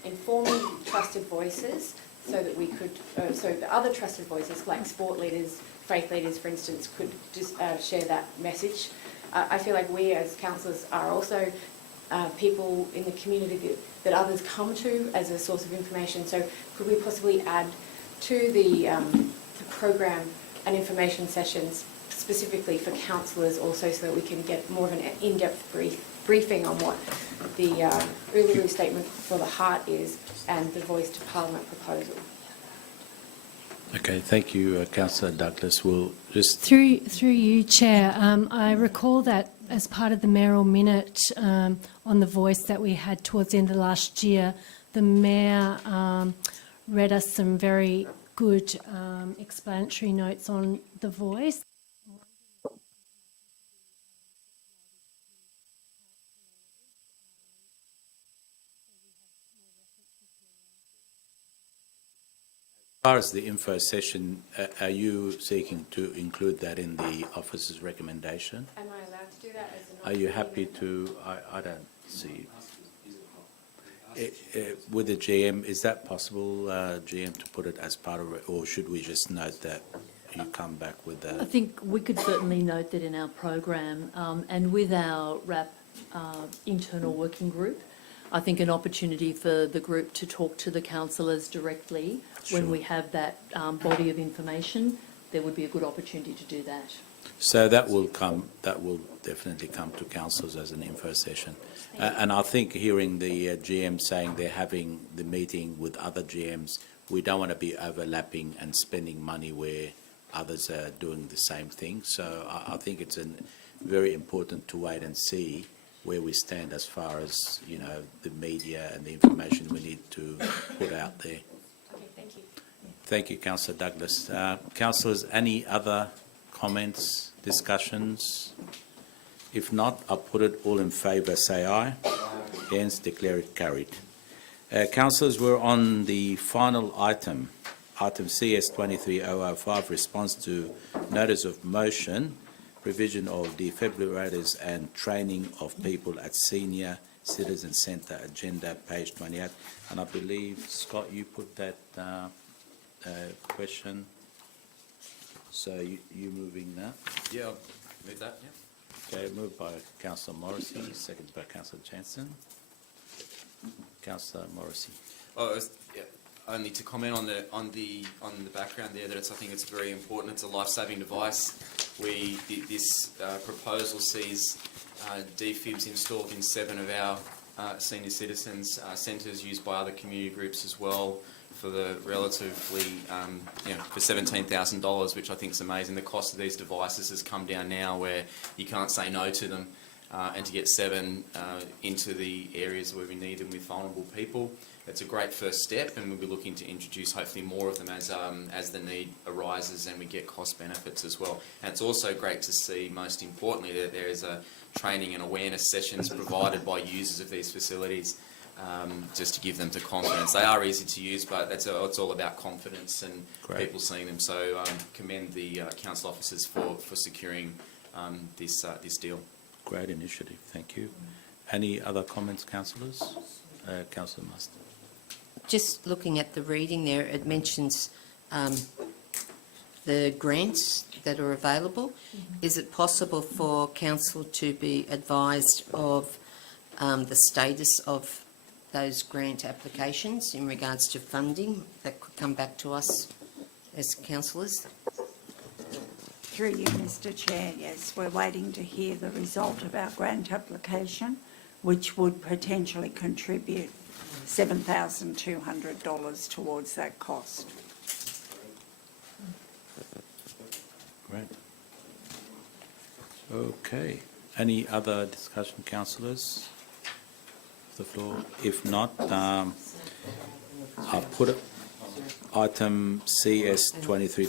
informing trusted voices so that we could, so the other trusted voices like sport leaders, faith leaders, for instance, could just share that message. I feel like we as councillors are also people in the community that others come to as a source of information. So could we possibly add to the program and information sessions specifically for councillors also, so that we can get more of an in-depth briefing on what the Uluru Statement for the Heart is and the Voice to Parliament proposal? Okay, thank you, Councillor Douglas. We'll just... Through you, Chair, I recall that as part of the mayoral minute on the Voice that we had towards the end of last year, the Mayor read us some very good explanatory notes on the Voice. As far as the info session, are you seeking to include that in the officer's recommendation? Am I allowed to do that as an... Are you happy to? I don't see. With the GM, is that possible, GM, to put it as part of it, or should we just note that you come back with that? I think we could certainly note that in our program, and with our RAP internal working group, I think an opportunity for the group to talk to the councillors directly when we have that body of information, there would be a good opportunity to do that. So that will definitely come to councillors as an info session. And I think hearing the GM saying they're having the meeting with other GMs, we don't want to be overlapping and spending money where others are doing the same thing. So I think it's very important to wait and see where we stand as far as, you know, the media and the information we need to put out there. Okay, thank you. Thank you, Councillor Douglas. Councillors, any other comments, discussions? If not, I'll put it all in favour, say aye. Against, declare it carried. Councillors, we're on the final item, item CS 23005, response to notice of motion, provision of defibrillators and training of people at Senior Citizen Centre agenda, page 28. And I believe, Scott, you put that question. So you moving that? Yeah, I'll move that, yeah. Okay, moved by Councillor Morrissey, seconded by Councillor Jansen. Councillor Morrissey. Only to comment on the background there, that I think it's very important. It's a life-saving device. This proposal sees defibs installed in 7 of our senior citizens centres, used by other community groups as well, for the relatively, for $17,000, which I think is amazing. The cost of these devices has come down now where you can't say no to them. and to get 7 into the areas where we need them with vulnerable people. It's a great first step, and we'll be looking to introduce hopefully more of them as the need arises and we get cost benefits as well. And it's also great to see, most importantly, that there is a training and awareness sessions provided by users of these facilities, just to give them the confidence. They are easy to use, but it's all about confidence and people seeing them. So commend the council officers for securing this deal. Great initiative, thank you. Any other comments, councillors? Councillor Mustard. Just looking at the reading there, it mentions the grants that are available. Is it possible for council to be advised of the status of those grant applications in regards to funding that could come back to us as councillors? Through you, Mr Chair, yes, we're waiting to hear the result of our grant application, which would potentially contribute $7,200 towards that cost. Great. Okay. Any other discussion, councillors? The floor. If not, I'll put it. Item CS 23.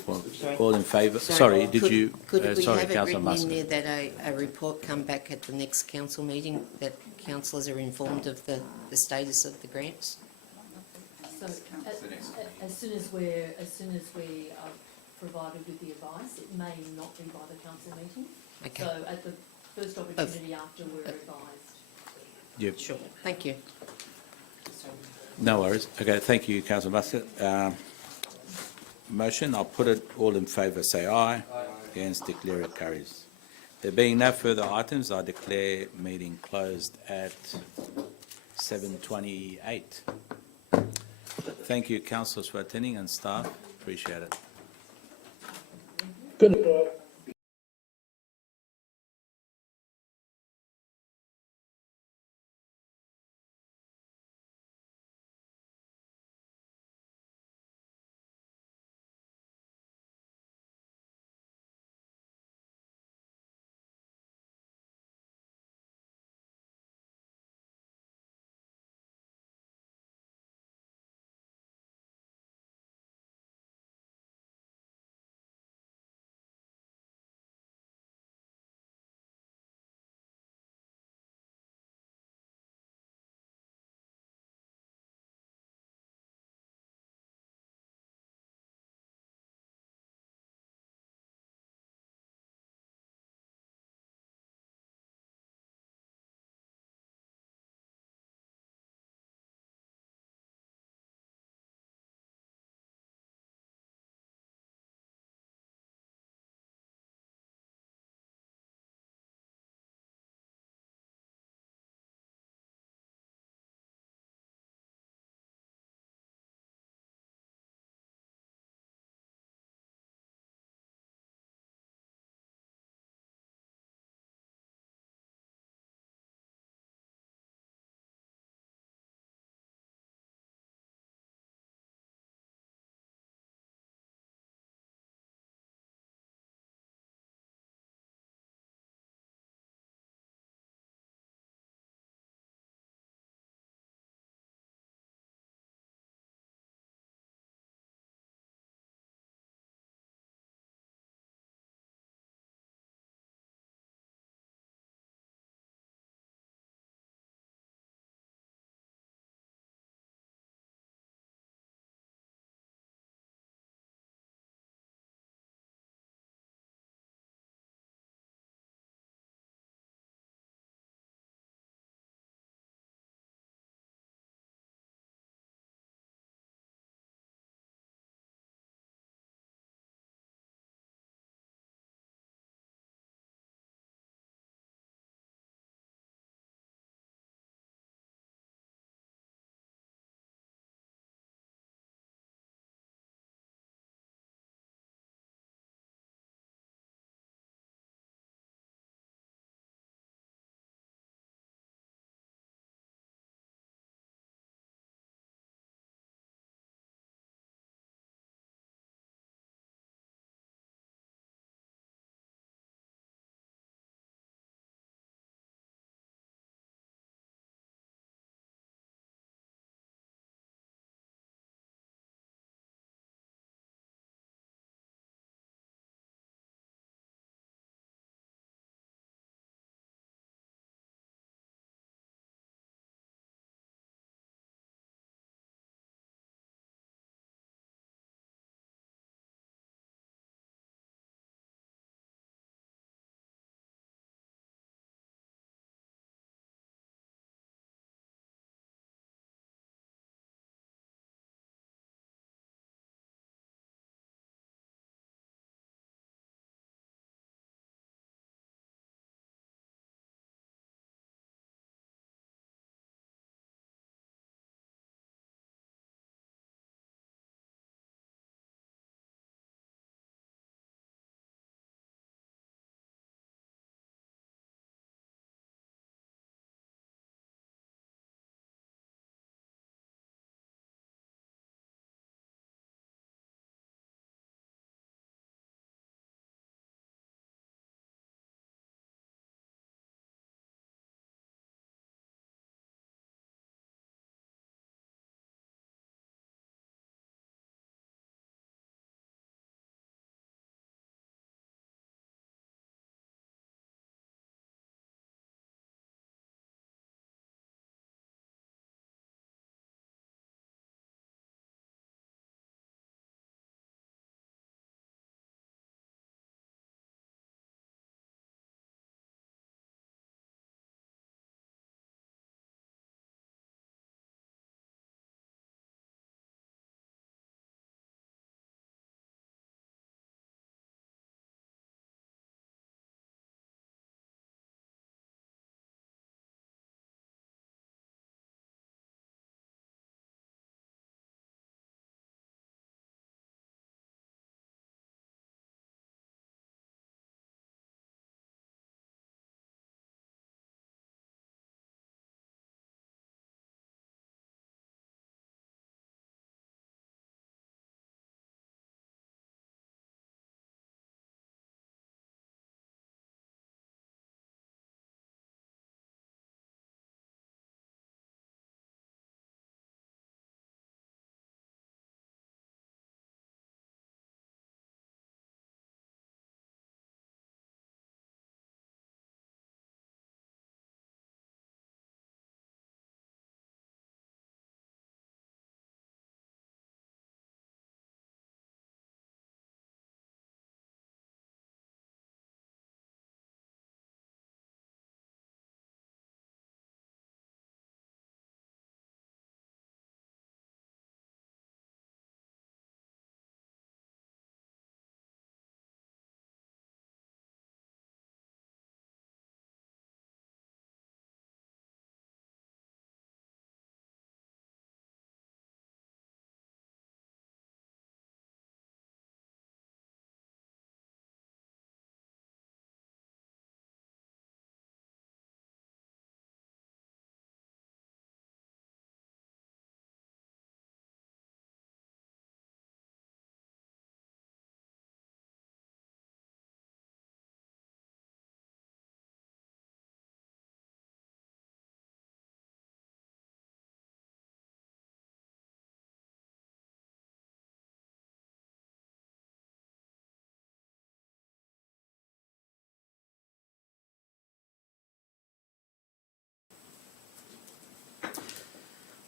All in favour? Sorry, did you? Could we sorry, have it Councillor written in Musgrave. there that a report come back at the next council meeting that councillors are informed of the status of the grants? So as soon as we are provided with the advice, it may not be by the council meeting. Okay. So at the first opportunity after we're advised. Yep. Sure, thank you. No worries. Okay, thank you, Councillor Muscat. Motion, I'll put it. All in favour say aye. Against, declare it carries. There being no further items, I declare meeting closed at 7:28. Thank you, councillors, for attending, and staff. Appreciate it. Good night.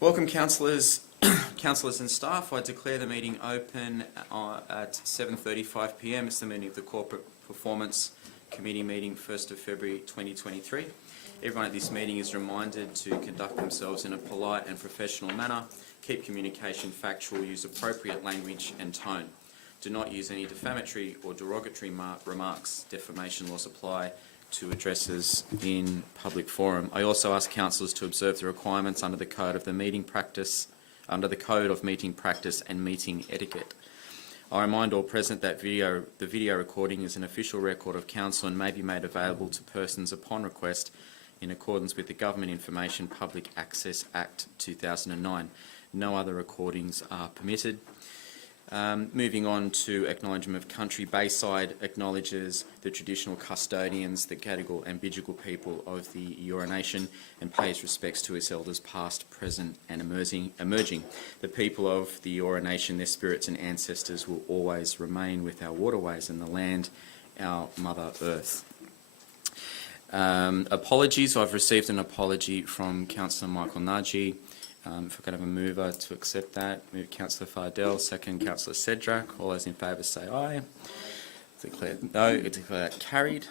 Welcome, councillors, councillors and staff. I declare the meeting open at 7:35 p.m. It's the meeting of the Corporate Performance Committee meeting, 1st of February 2023. Everyone at this meeting is reminded to conduct themselves in a polite and professional manner, keep communication factual, use appropriate language and tone. Do not use any defamatory or derogatory remarks. Defamation laws apply to addresses in public forum. I also ask councillors to observe the requirements under the Code of Meeting Practice and Meeting Etiquette. I remind all present that the video recording is an official record of council and may be made available to persons upon request in accordance with the Government Information Public Access Act 2009. No other recordings are permitted. Moving on to acknowledgement of country, Bayside acknowledges the traditional custodians, the Gadigal and Bidjigal people of the Eora Nation, and pays respects to its elders past, present and emerging. The people of the Eora Nation, their spirits and ancestors will always remain with our waterways and the land, our Mother Earth. Apologies. I've received an apology from Councillor Michael Nagy. If I could have a mover to accept that. Move Councillor Fardell, second Councillor Sedrak. All those in favour say aye. Declare no. Declare that carried.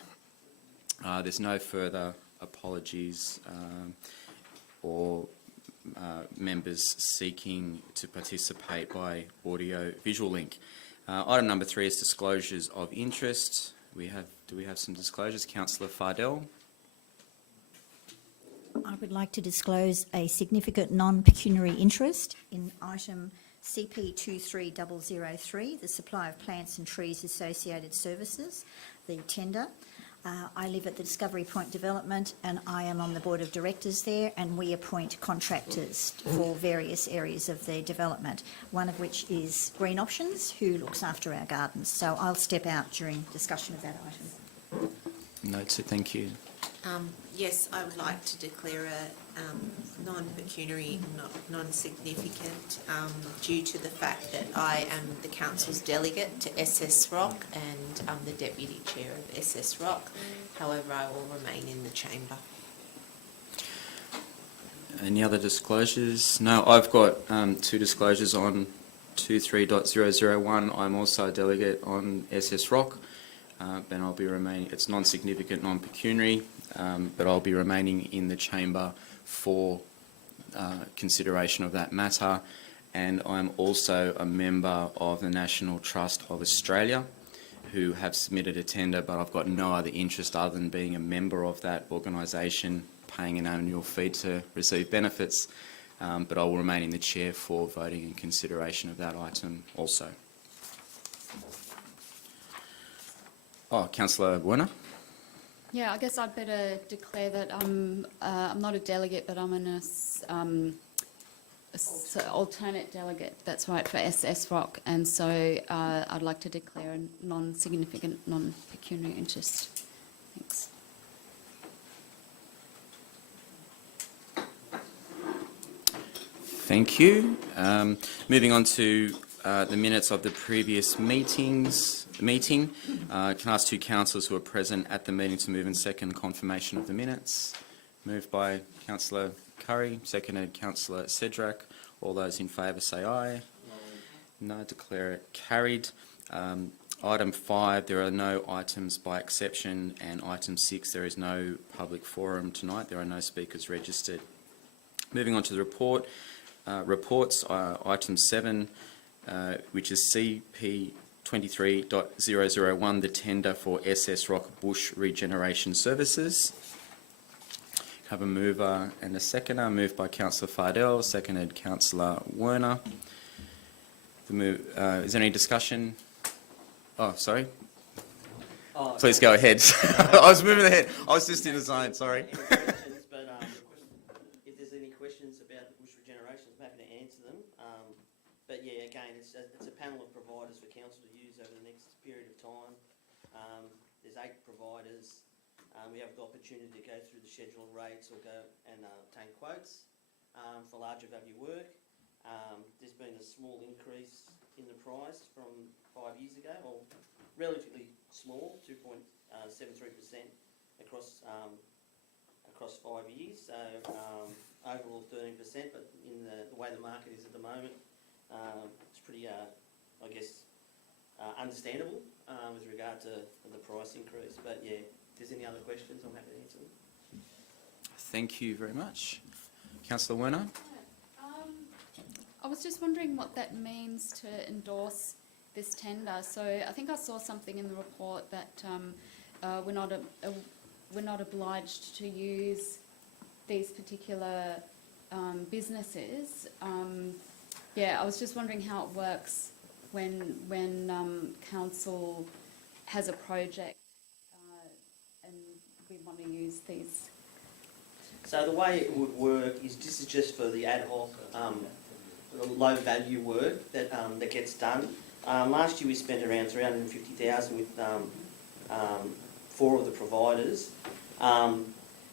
There's no further apologies or members seeking to participate by audio-visual link. Item number 3 is disclosures of interest. Do we have some disclosures? Councillor Fardell. I would like to disclose a significant non-pecuniary interest in item CP 23003, the supply of plants and trees associated services, the tender. I live at the Discovery Point Development and I am on the board of directors there, and we appoint contractors for various areas of the development, one of which is Green Options, who looks after our gardens. So I'll step out during discussion of that item. Noted, thank you. Yes, I would like to declare a non-pecuniary, non-significant, due to the fact that I am the council's delegate to SS Rock and I'm the deputy chair of SS Rock. However, I will remain in the chamber. Any other disclosures? No, I've got 2 disclosures on 23.001. I'm also a delegate on SS Rock. And I'll be remaining, it's non-significant, non-pecuniary, but I'll be remaining in the chamber for consideration of that matter. And I'm also a member of the National Trust of Australia, who have submitted a tender, but I've got no other interest other than being a member of that organisation, paying an annual fee to receive benefits, but I will remain in the chair for voting and consideration of that item also. Oh, Councillor Werner. Yeah, I guess I'd better declare that I'm not a delegate, but I'm an alternate delegate. That's right, for SS Rock, and so I'd like to declare a non-significant, non-pecuniary interest. Thanks. Thank you. Moving on to the minutes of the previous meeting. Can I ask 2 councillors who are present at the meeting to move and second confirmation of the minutes? Moved by Councillor Curry, seconded Councillor Sedrak. All those in favour say aye. No, declare it carried. Item 5, there are no items by exception, and item 6, there is no public forum tonight. There are no speakers registered. Moving on to the reports, item 7, which is CP 23.001, the tender for SS Rock Bush Regeneration Services. Have a mover and a seconder. Moved by Councillor Fardell, seconded Councillor Werner. Is there any discussion? Oh, sorry. Please go ahead. I was moving ahead. I was just in the zone, sorry. If there's any questions about the bush regeneration, I'm happy to answer them. But yeah, again, it's a panel of providers for council to use over the next period of time. There's 8 providers. We have the opportunity to go through the schedule of rates or go and obtain quotes for larger value work. There's been a small increase in the price from 5 years ago, or relatively small, 2.73% across 5 years. So overall 13%, but in the way the market is at the moment, it's pretty, I guess, understandable with regard to the price increase. But yeah, if there's any other questions, I'm happy to answer them. Thank you very much. Councillor Werner? I was just wondering what that means to endorse this tender. So I think I saw something in the report that we're not obliged to use these particular businesses. Yeah, I was just wondering how it works when council has a project and we want to use these. So the way it would work is this is just for the ad hoc, low value work that that gets done. Last year we spent around $350,000 with 4 of the providers.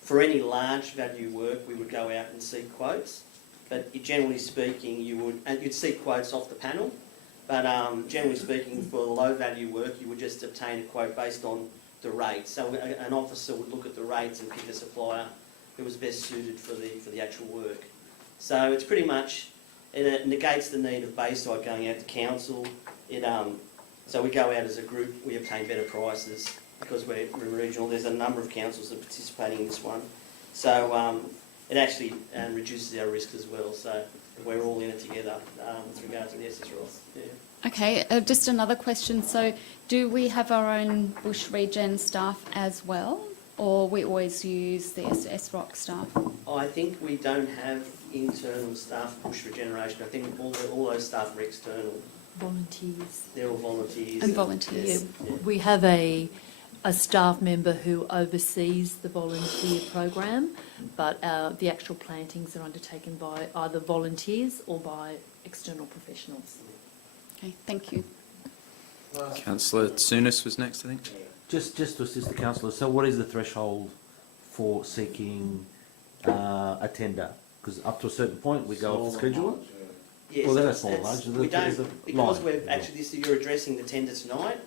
For any large value work, we would go out and seek quotes. But generally speaking, you'd seek quotes off the panel. But generally speaking, for the low value work, you would just obtain a quote based on the rates. So an officer would look at the rates and pick a supplier who was best suited for the actual work. So it's pretty much, it negates the need of Bayside going out to council. So we go out as a group, we obtain better prices because we're regional. There's a number of councils that are participating in this one. So it actually reduces our risk as well. So we're all in it together with regard to the SS Rock. Yeah. Okay, just another question. So do we have our own bush regen staff as well, or we always use the SS Rock staff? I think we don't have internal staff bush regeneration. I think all those staff are external. Volunteers. They're all volunteers. And volunteers. Yes, yeah. We have a staff member who oversees the volunteer program, but the actual plantings are undertaken by either volunteers or by external professionals. Okay, thank you. Councillor Tsounis was next, I think. Just to assist the councillor, so what is the threshold for seeking a tender? Because up to a certain point, we go off the schedule. Yes, Well, that's small, large. we don't, because we've actually, you're addressing the tender tonight,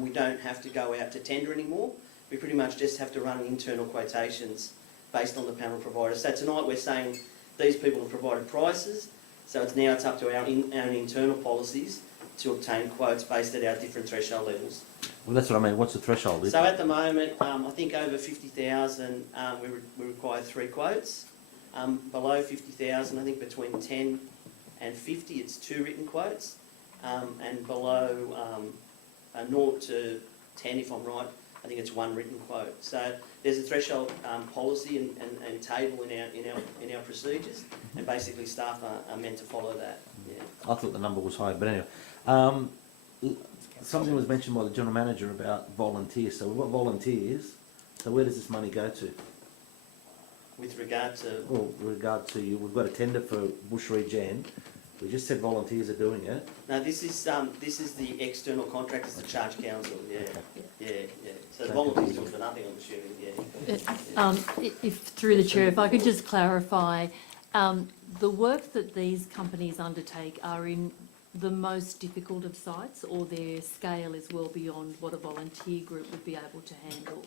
we don't have to go out to tender anymore. We pretty much just have to run internal quotations based on the panel providers. So tonight we're saying these people have provided prices, so it's up to our internal policies to obtain quotes based at our different threshold levels. Well, that's what I mean. What's the threshold? So at the moment, I think over 50,000, we require 3 quotes. Below 50,000, I think between 10 and 50, it's 2 written quotes. And below 0 to 10, if I'm right, I think it's 1 written quote. So there's a threshold policy and table in our procedures, and basically staff are meant to follow that. Yeah. I thought the number was high, but anyway. Something was mentioned by the general manager about volunteers. So we've got volunteers. So where does this money go to? With regard to... Well, with regard to you, we've got a tender for bush regen. We just said volunteers are doing it. No, this is the external contractors to charge council. Yeah, yeah. So the volunteers do it for nothing, I'm assuming. Yeah. If through the chair, if I could just clarify, the work that these companies undertake are in the most difficult of sites, or their scale is well beyond what a volunteer group would be able to handle.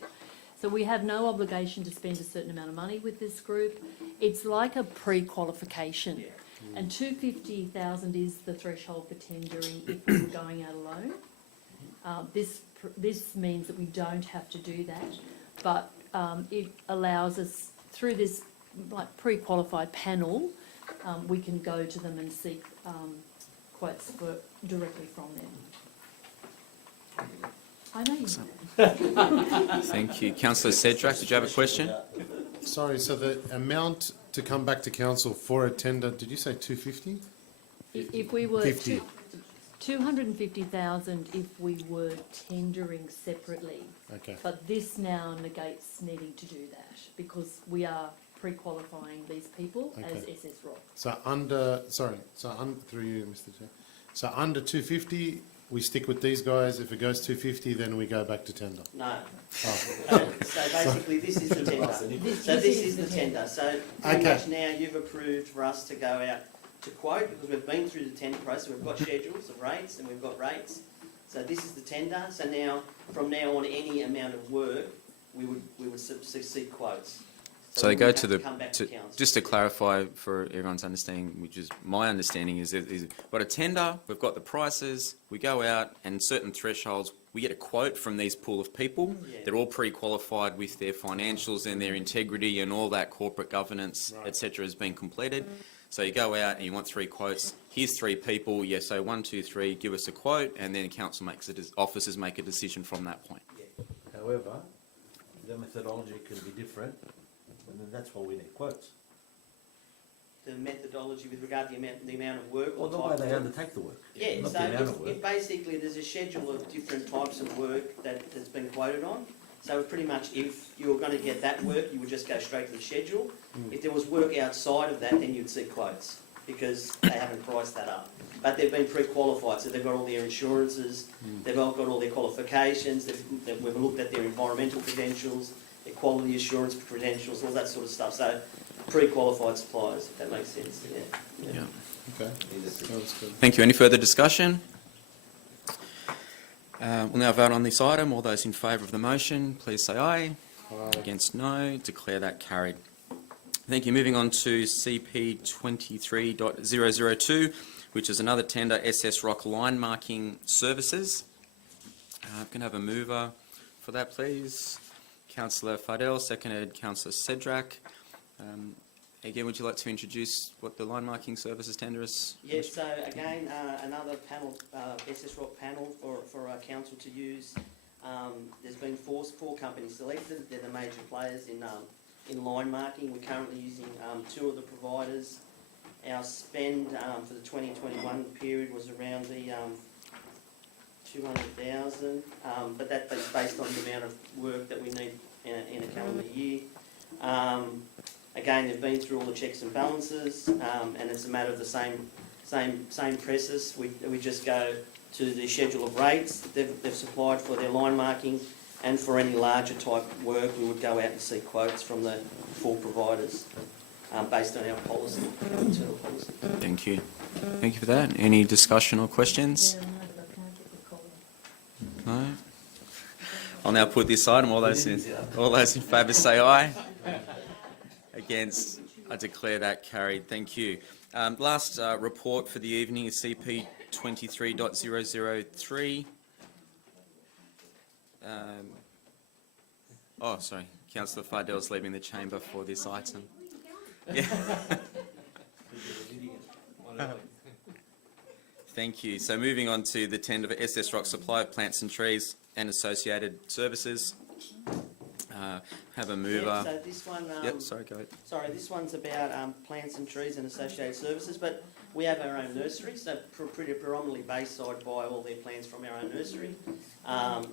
So we have no obligation to spend a certain amount of money with this group. It's like a pre-qualification. Yeah. And 250,000 is the threshold for tendering if we were going out alone. This means that we don't have to do that, but it allows us, through this like pre-qualified panel, we can go to them and seek quotes directly from them. I know you. Thank you. Councillor Sedgwick, did you have a question? Sorry, so the amount to come back to council for a tender, did you say 250? If we were 50. 250,000 if we were tendering separately. Okay. But this now negates needing to do that because we are pre-qualifying these people as SS Rock. So through you, Mr. Chair. So under 250, we stick with these guys. If it goes 250, then we go back to tender. No. Oh. So basically, this is the tender. So this is the tender. So pretty much now you've approved for us to go out to quote, because we've been through the tender process. We've got schedules of rates and we've got rates. So this is the tender. So now, from now on, any amount of work, we would seek quotes. So they we go would to have the, come back to, council. just to clarify for everyone's understanding, which is my understanding, is we've got a tender, we've got the prices, we go out and certain thresholds, we get a quote from these pool of people. Yeah. They're all pre-qualified with their financials and their integrity and all that corporate governance, etc. has been completed. So you go out and you want 3 quotes. Here's 3 people. Yeah, so 1, 2, 3, give us a quote, and then council makes it. Officers make a decision from that point. However, the methodology can be different, and then that's why we need quotes. The methodology with regard to the amount of work. Or the way they undertake the work. Yeah, not so the amount of if work. basically there's a schedule of different types of work that has been quoted on. So pretty much if you were going to get that work, you would just go straight to the schedule. If there was work outside of that, then you'd see quotes because they haven't priced that up. But they've been pre-qualified, so they've got all their insurances, they've all got all their qualifications, we've looked at their environmental credentials, their quality assurance credentials, all that sort of stuff. So pre-qualified suppliers, if that makes sense. Yeah. Yeah. Okay. That was good. Thank you. Any further discussion? We'll now vote on this item. All those in favour of the motion, please say aye. Aye. Against, no. Declare that carried. Thank you. Moving on to CP 23.002, which is another tender, SS Rock line marking services. Can I have a mover for that, please? Councillor Fidel, seconded Councillor Sedrak. Again, would you like to introduce what the line marking services tender is? Yes, so again, another panel, SS Rock panel for our council to use. There's been four companies selected. They're the major players in line marking. We're currently using 2 of the providers. Our spend for the 2021 period was around the 200,000, but that's based on the amount of work that we need in a calendar year. Again, they've been through all the checks and balances, and it's a matter of the same process. We just go to the schedule of rates they've supplied for their line marking, and for any larger type work, we would go out and seek quotes from the 4 providers based on our policy, internal policy. Thank you. Thank you for that. Any discussion or questions? No? I'll now put this item. All those in favour say aye. Against, I declare that carried. Thank you. Last report for the evening is CP 23.003. Oh, sorry. Councillor Fidel's leaving the chamber for this item. Yeah. Thank you. So moving on to the tender for SS Rock supply of plants and trees and associated services. Have a mover. Yeah, so this one. Yep. Sorry. Go ahead. Sorry, this one's about plants and trees and associated services, but we have our own nursery, so pretty predominantly Bayside buy all their plants from our own nursery.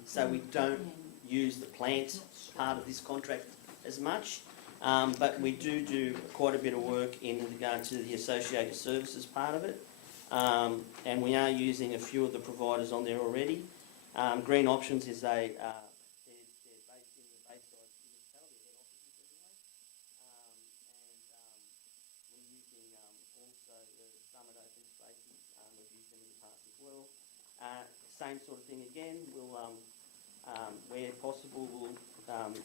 So we don't use the plant part of this contract as much, but we do quite a bit of work in regard to the associated services part of it, and we are using a few of the providers on there already. Green Options is a same sort of thing again. We'll, where possible, we'll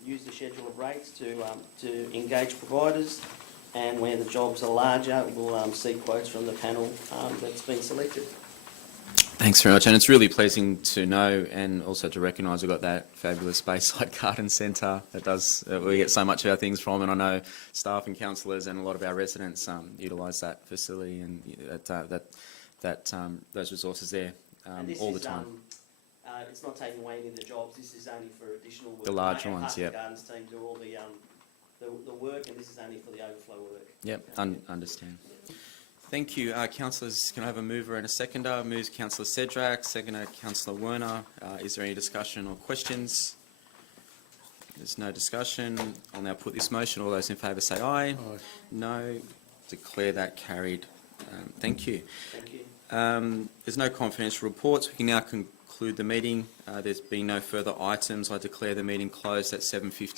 use the schedule of rates to engage providers, and where the jobs are larger, we'll seek quotes from the panel that's been selected. Thanks very much, and it's really pleasing to know and also to recognise we've got that fabulous Bayside Garden Centre that does we get so much of our things from, and I know staff and councillors and a lot of our residents utilise that facility and those resources there all the time. It's not taking away any of the jobs. This is only for additional work. The larger ones, yeah. yep. The gardens team do all the work, and this is only for the overflow work. Yep, understand. Thank you. Councillors, can I have a mover and a seconder? Moves Councillor Sedrak, seconder Councillor Werner. Is there any discussion or questions? There's no discussion. I'll now put this motion. All those in favour say aye. Aye. No. Declare that carried. Thank you. Thank you. There's no confidential reports. We can now conclude the meeting. There's been no further items. I declare the meeting closed at 7:50.